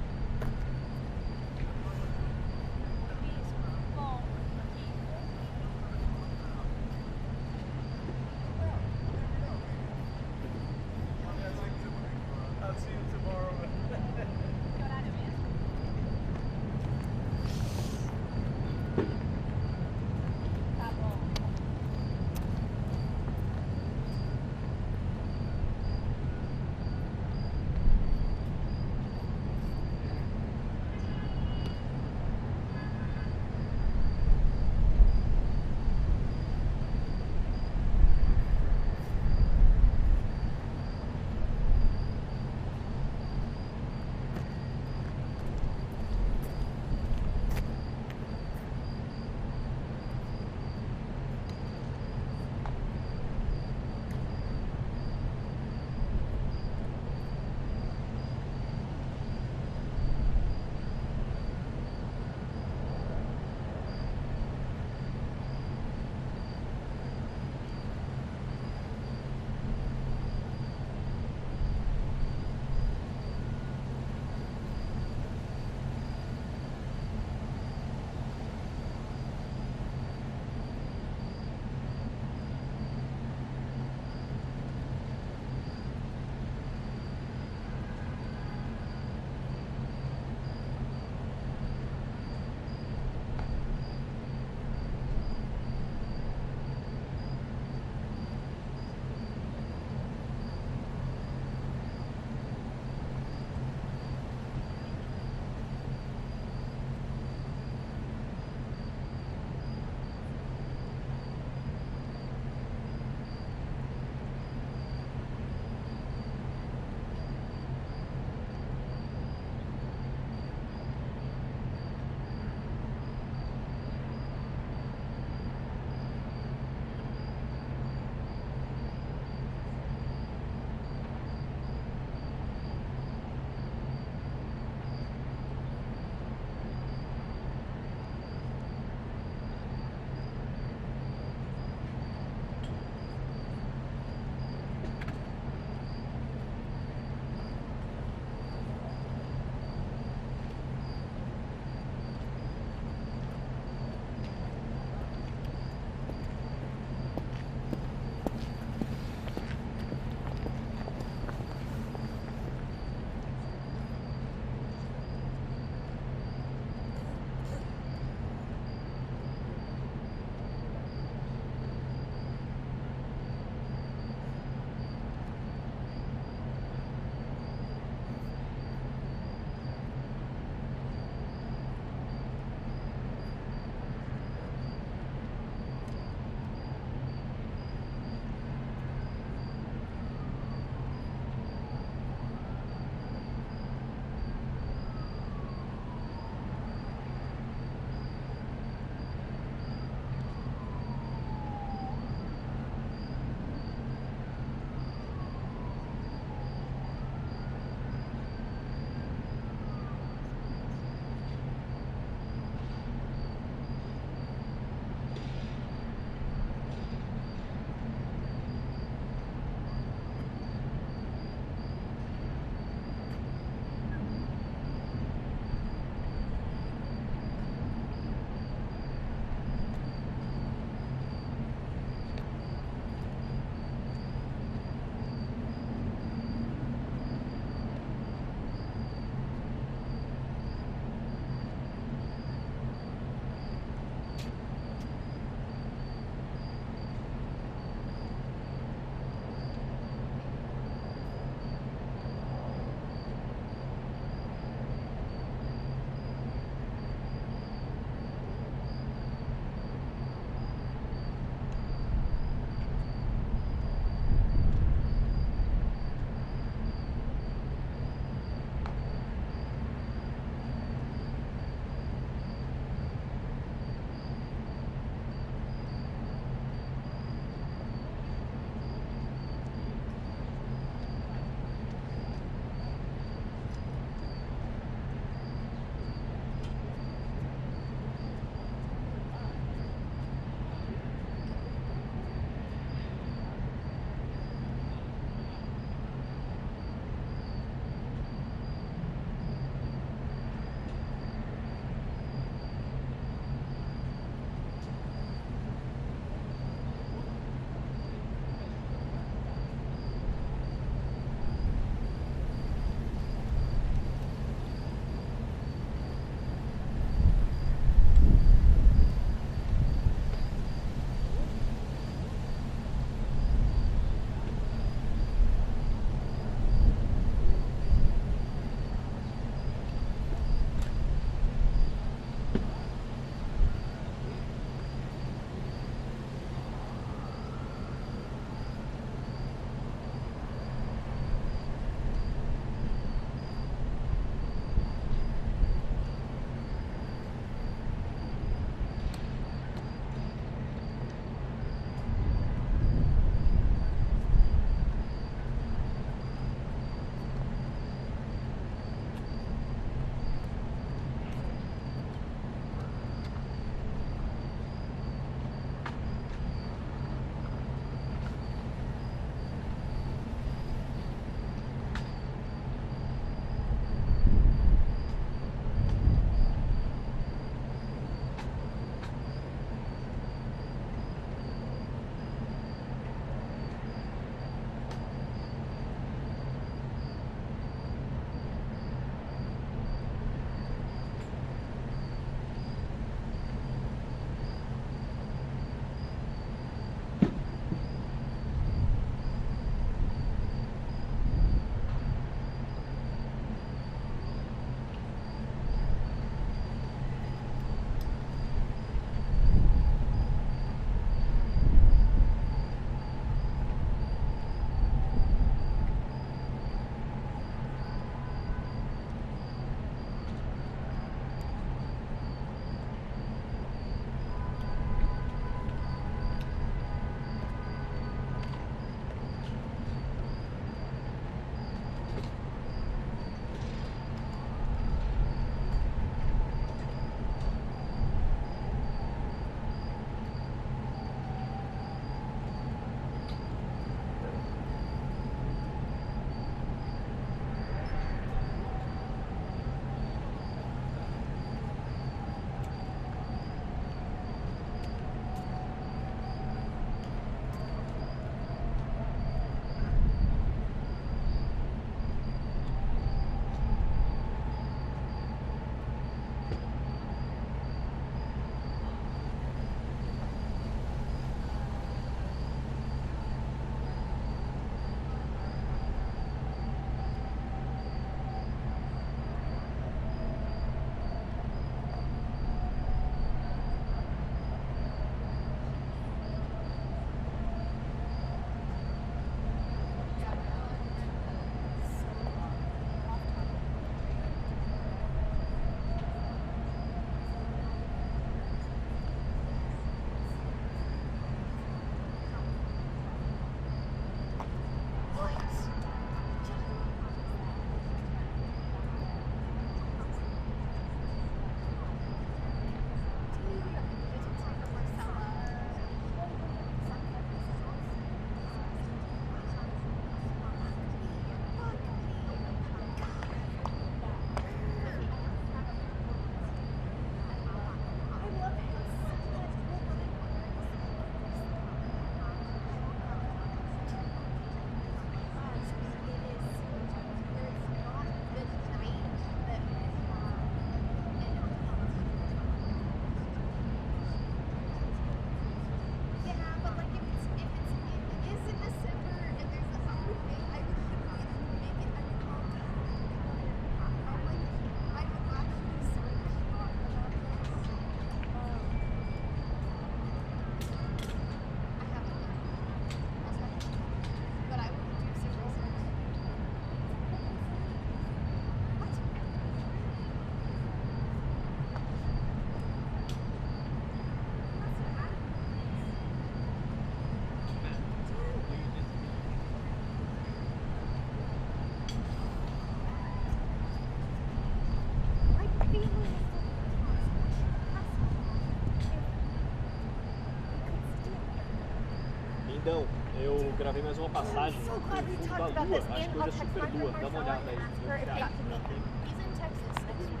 Perdão, eu gravei mais uma passagem no fundo da lua, acho que hoje é super lua, dá uma olhada aí. He's in Texas next week.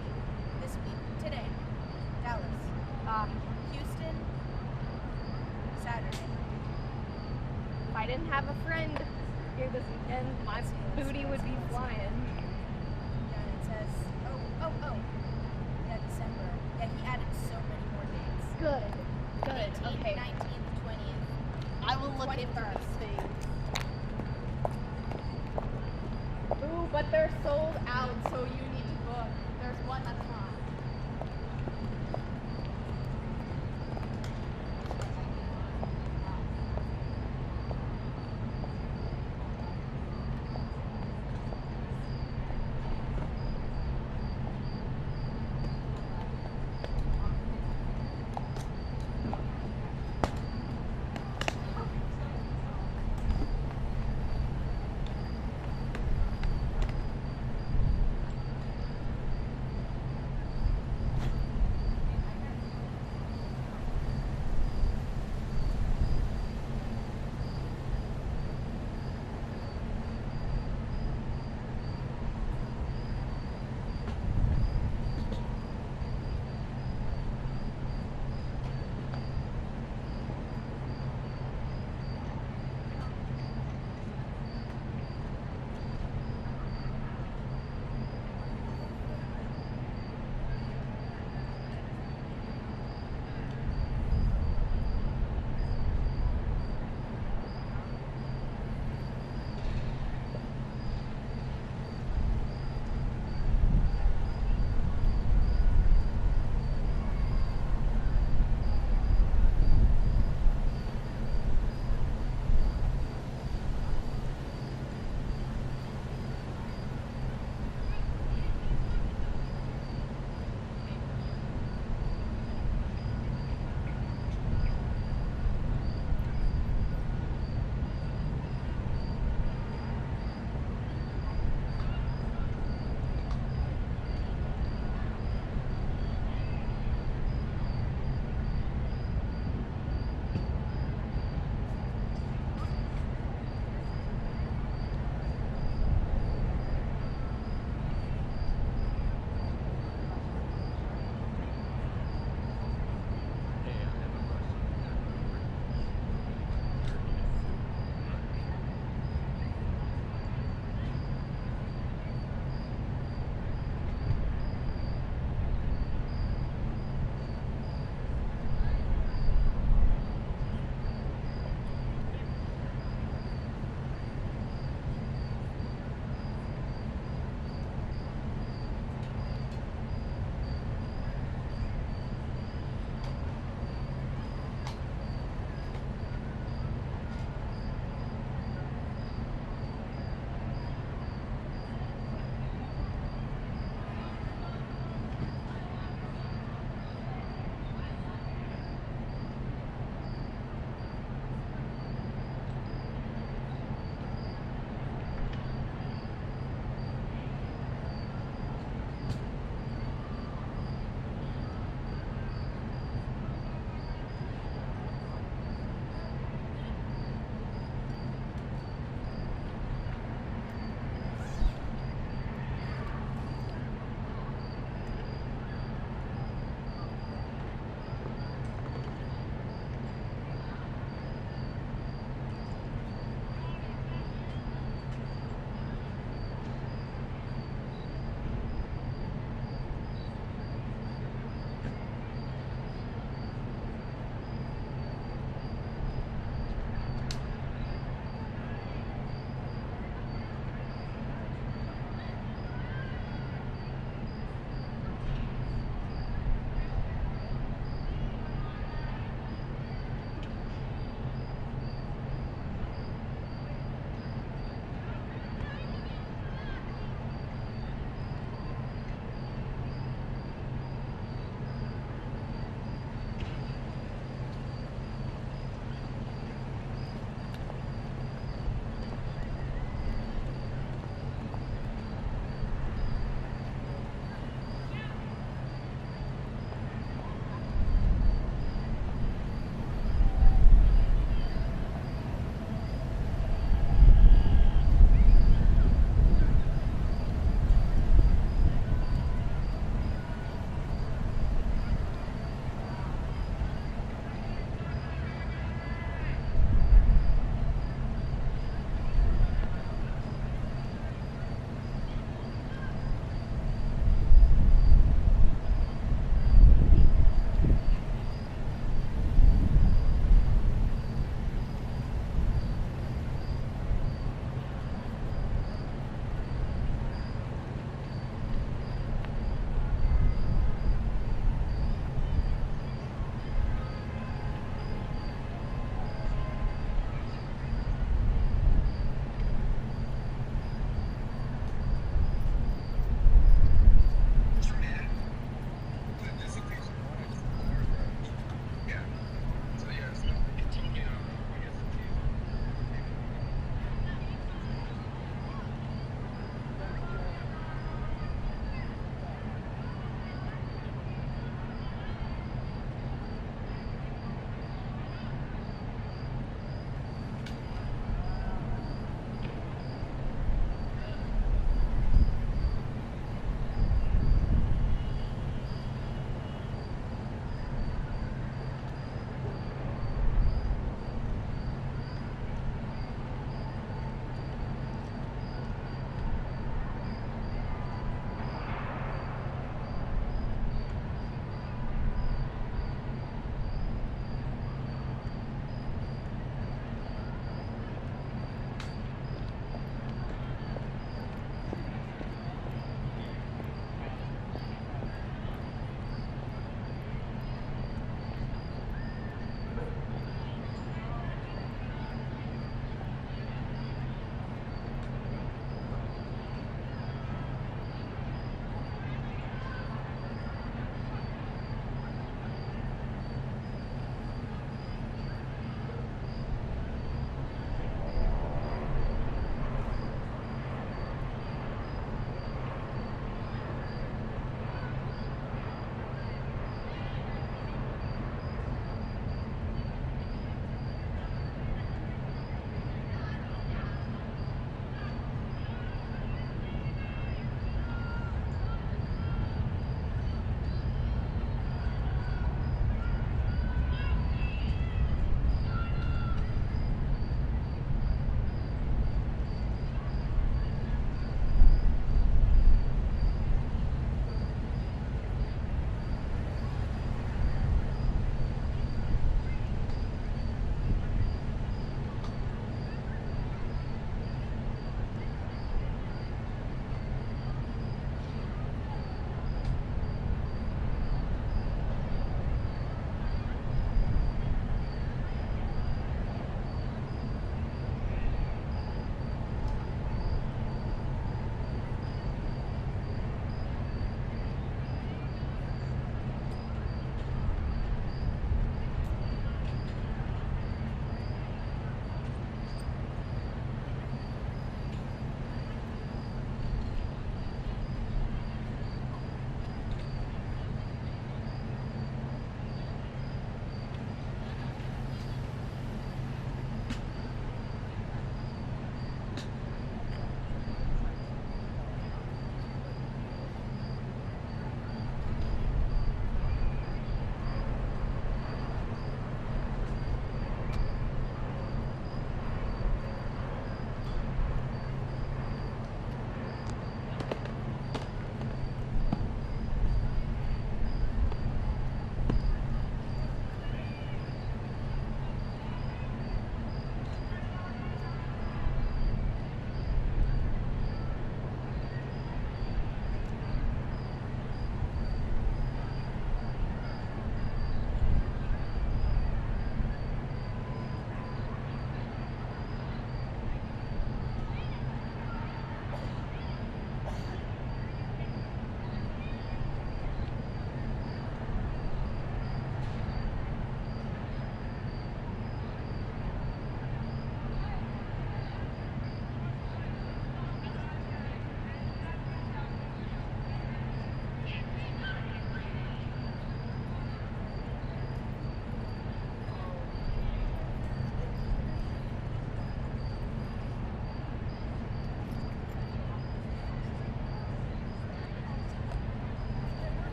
This week. Today. Dallas. Houston. Saturday. If I didn't have a friend here this weekend, my booty would be flying. Yeah, it says, oh. Yeah, December. Yeah, he added so many more dates. Good. 18th, okay. 19th, 20th. I will look into these things. Ooh, but they're sold out, so you need to book. There's one that's not.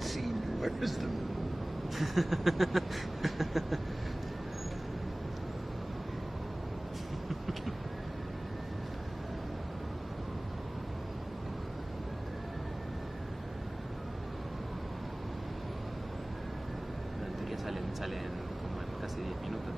Scene, where is the moon? En teoría salen como en casi 10 minutos.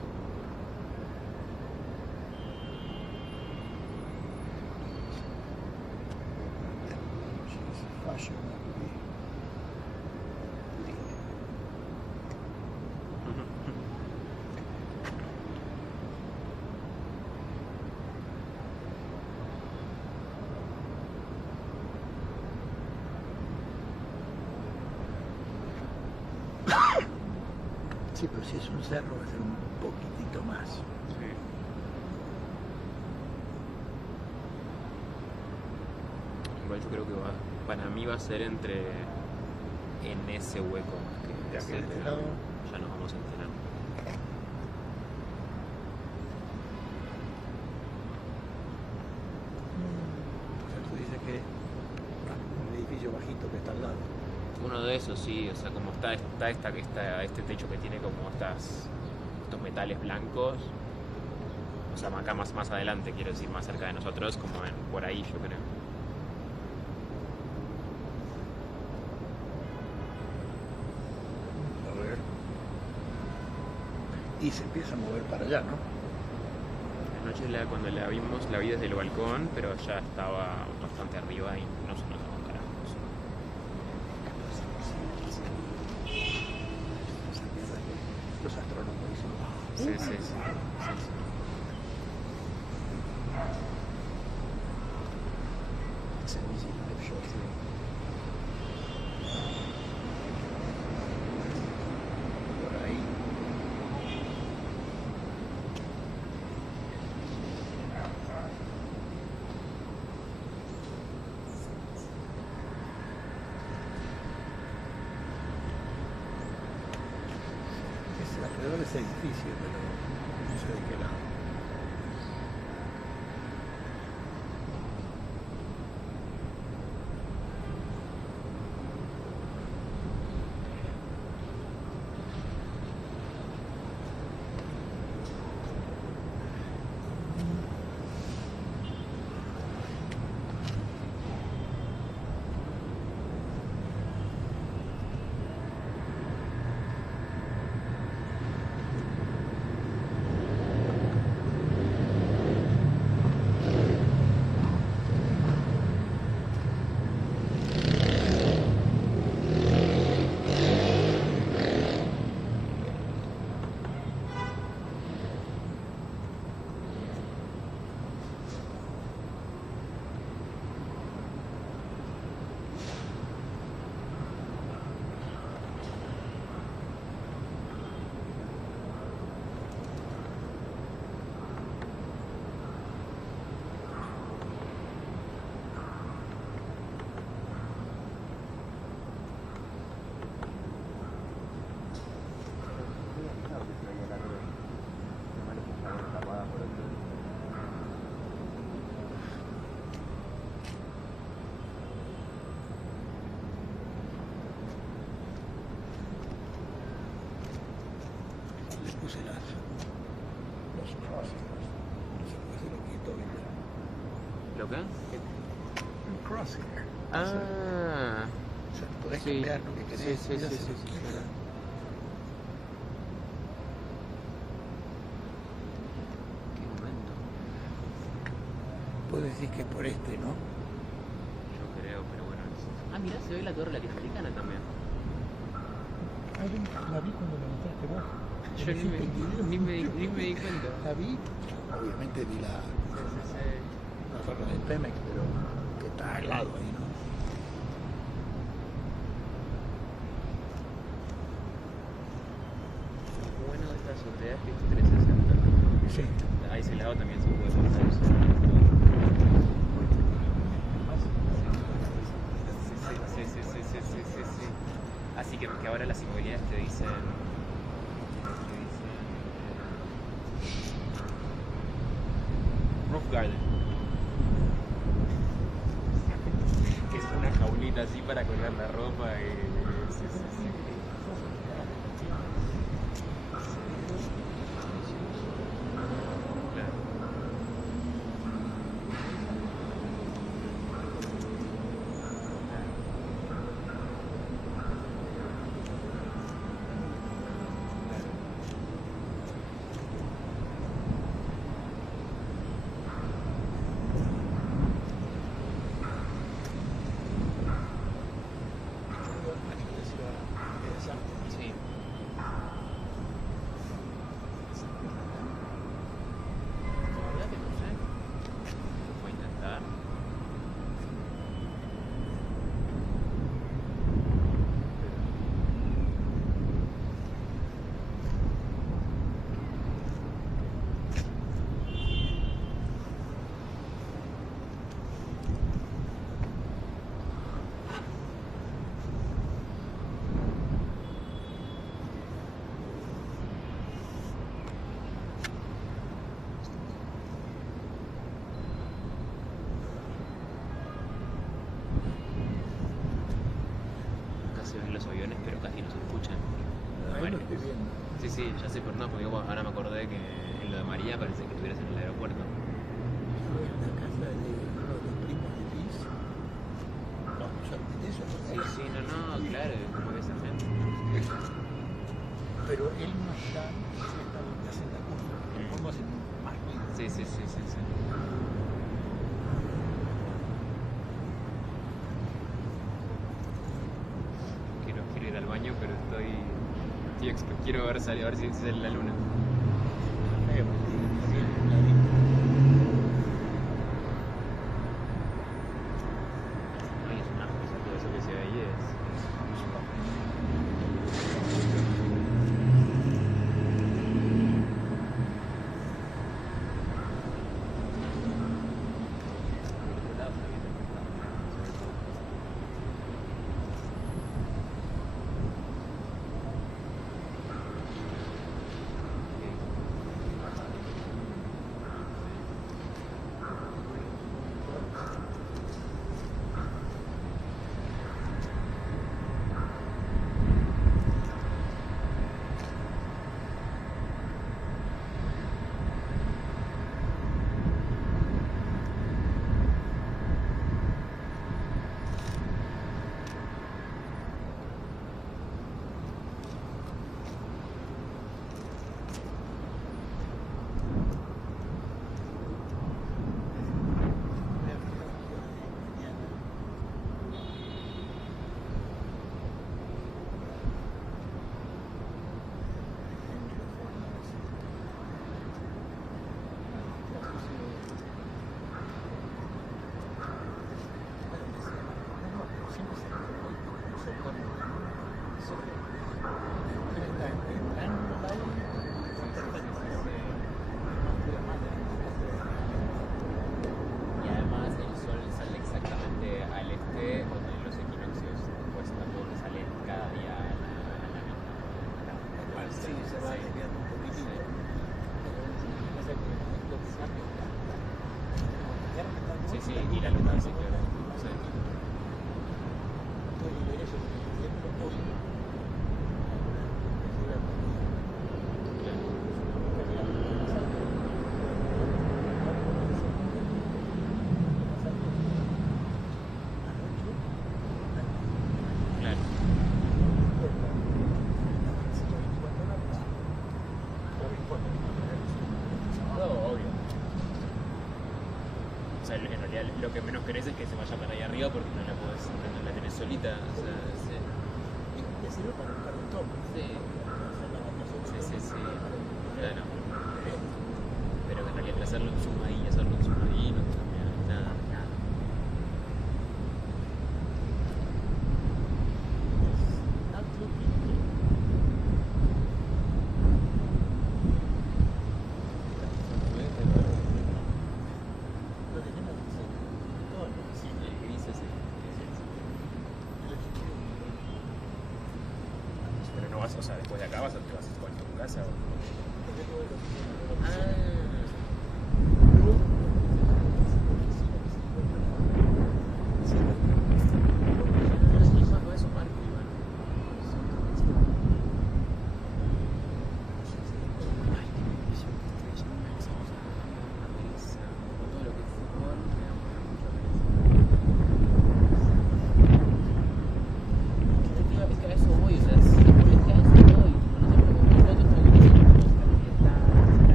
Sí, pero si es un cerro va a ser un poquitito más. Sí. Igual yo creo que para mí va a ser en ese hueco más que De aquel lado. ya nos vamos a enterar. O sea, tú dices que un edificio bajito que está al lado. Uno de esos, sí, o sea, como está este techo que tiene como estos metales blancos, o sea, acá más adelante, quiero decir, más cerca de nosotros, como por ahí, yo creo. A ver. Y se empieza a mover para allá, ¿no? Anoche cuando la vimos, la vi desde el balcón, pero ya estaba bastante arriba y no se notaba un carajo. Los astrónomos dicen, Sí, sí, sí. Se dice live shot. Por ahí. Es alrededor de ese edificio, pero no sé de qué lado. Le puse los crosshairs. No sé por qué se lo quito. ¿Lo qué? Un crosshair. Ah. O sea, podés Sí. cambiar lo que querés. Sí, Mira, sí, se sí, lo sí, quita. sí. Qué momento. Puedo decir que por este, ¿no? Yo creo, pero bueno. Ah, mirá, se ve la torre latinoamericana también. La vi cuando me mostraste vos. Yo ni me di cuenta. La vi. Obviamente vi la torre del Pemex, pero que está al lado ahí, ¿no? Lo bueno de esta sociedad es que es 360. Sí. A ese lado también se puede hacer eso. Sí. Así que ahora las inmobiliarias te dicen roof garden, que es una jaulita así para colgar la ropa y los aviones, pero casi no se escuchan. Ahí lo estoy viendo. Sí, sí, ya sé, pero no, porque ahora me acordé que en lo de María parece que estuvieras en el aeropuerto. Yo en la casa de uno de los primos de Liz. No, yo de eso no sé. Sí, no, claro, como que esa gente. Pero él no está, sí está haciendo la curva. Podemos hacer más ruido. Sí. Quiero ir al baño, pero quiero ver a ver si sale la luna. Ay, es una cosa, todo eso que se ve ahí es y además el sol sale exactamente al este donde los equinoccios pues tampoco salen cada día a la misma hora. Sí, se va desviando un poquitito. Sí, y la luna sí, claro. Sí. Claro. No, obvio. O sea, en realidad lo que menos querés es que se vaya para ahí arriba porque no la tenés solita. O sea, sí. Te sirve para buscar un toque. Sí. Claro. Pero que en realidad hacerlo en zoom ahí, no cambia nada. Sí, el gris ese. Pero no vas, o sea, después de acá te vas a tu casa o...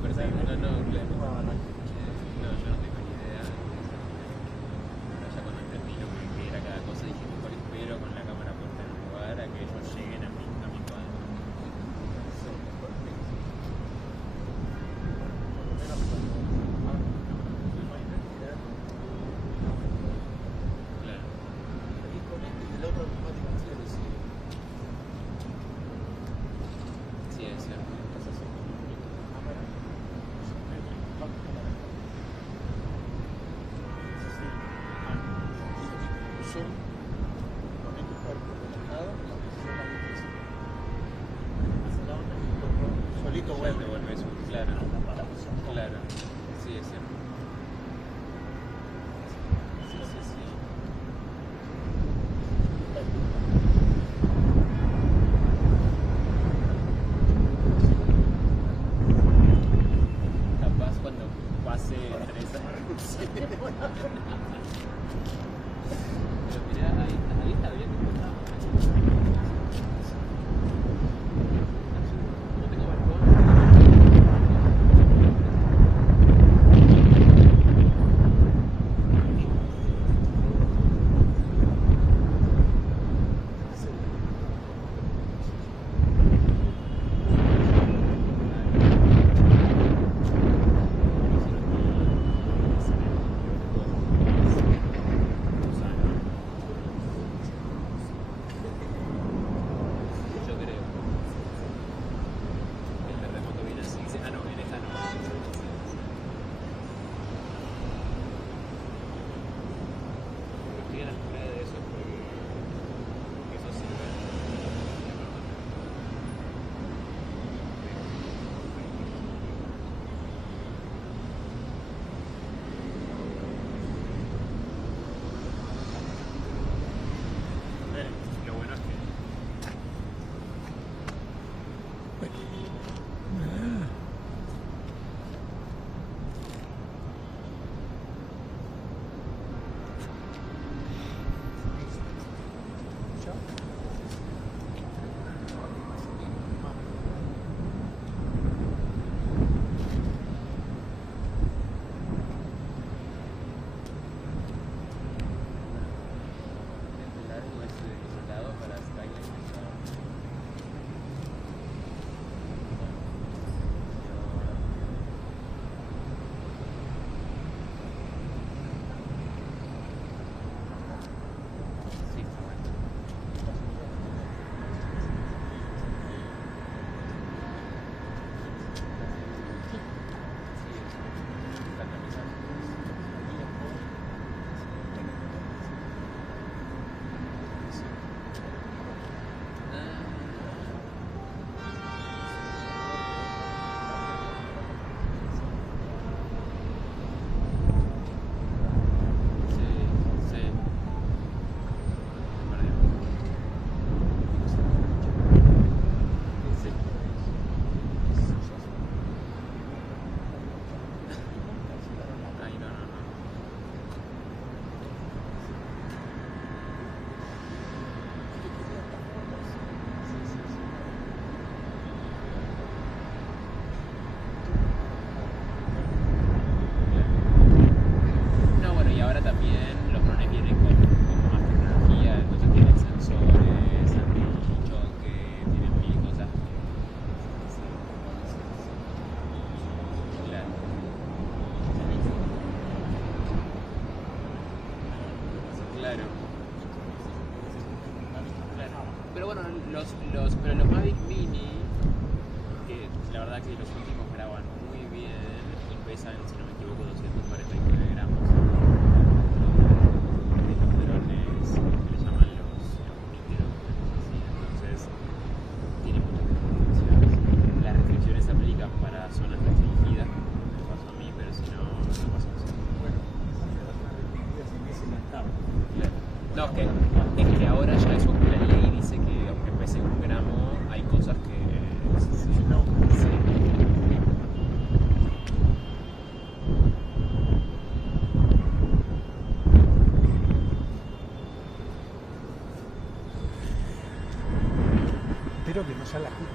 perfecto. No, claro. No, yo no tengo ni idea. Ahora ya cuando entendí lo que era cada cosa, dije, mejor espero con la cámara puesta en un lugar a que ellos lleguen a mi cuadro. Claro. Sí, es cierto. Solito Ya vuelve. te vuelves un claro. Claro. Sí, es cierto. Sí, sí, sí. Capaz cuando pase entre esas. Pero mirá, ahí está bien. No tengo balcón. Yo creo. El terremoto viene así. Ah, no, en esta no. Estoy a la altura de eso porque eso sirve. Lo bueno es que largo ese lado para estar sí, está bueno. No, bueno, y ahora también los drones vienen con más tecnología, entonces tienen sensores, anti-choque, tienen mil cosas. Claro. Claro. Claro. Pero bueno, pero los Mavic Mini, que la verdad que los últimos graban muy bien y pesan, si no me equivoco, 249 gramos. Los drones que le llaman los micro, así, entonces tiene muchas restricciones. Las restricciones se aplican para zonas restringidas, me pasó a mí, pero si no, no pasa así. Claro. No, es que ahora ya eso, la ley dice que aunque pese 1 gramo, hay cosas que sí. Espero que no sea la justa.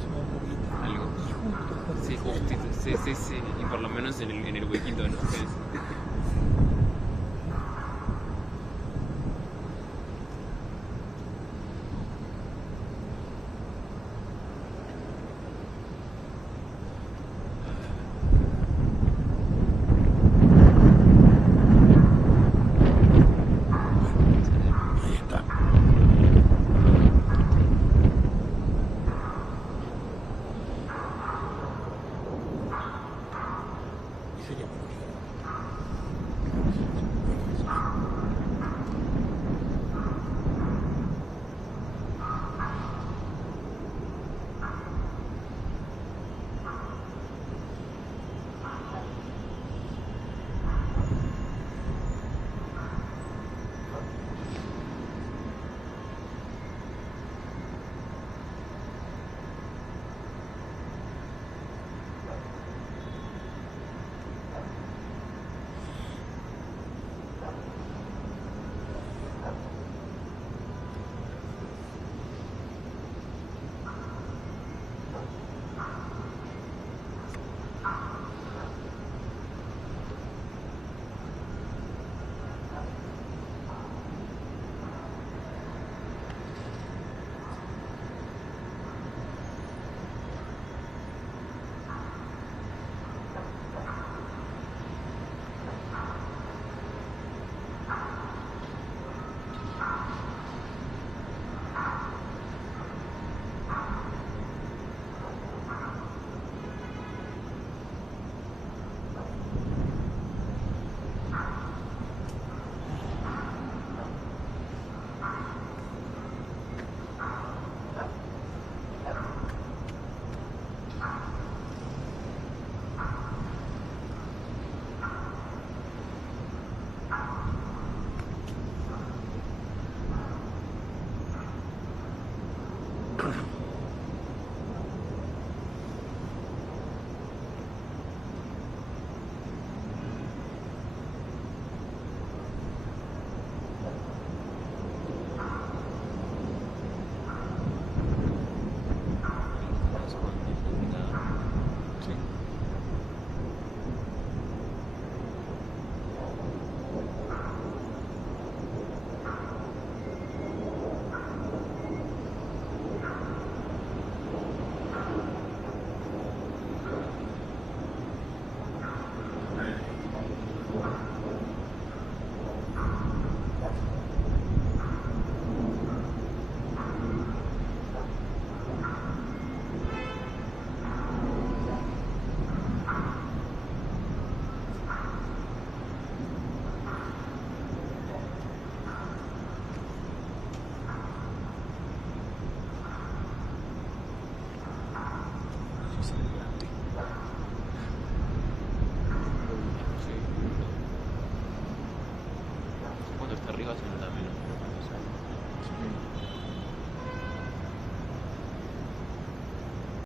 se va moviendo. Algo. Sí, justito, sí, y por lo menos en el huequito de los pies.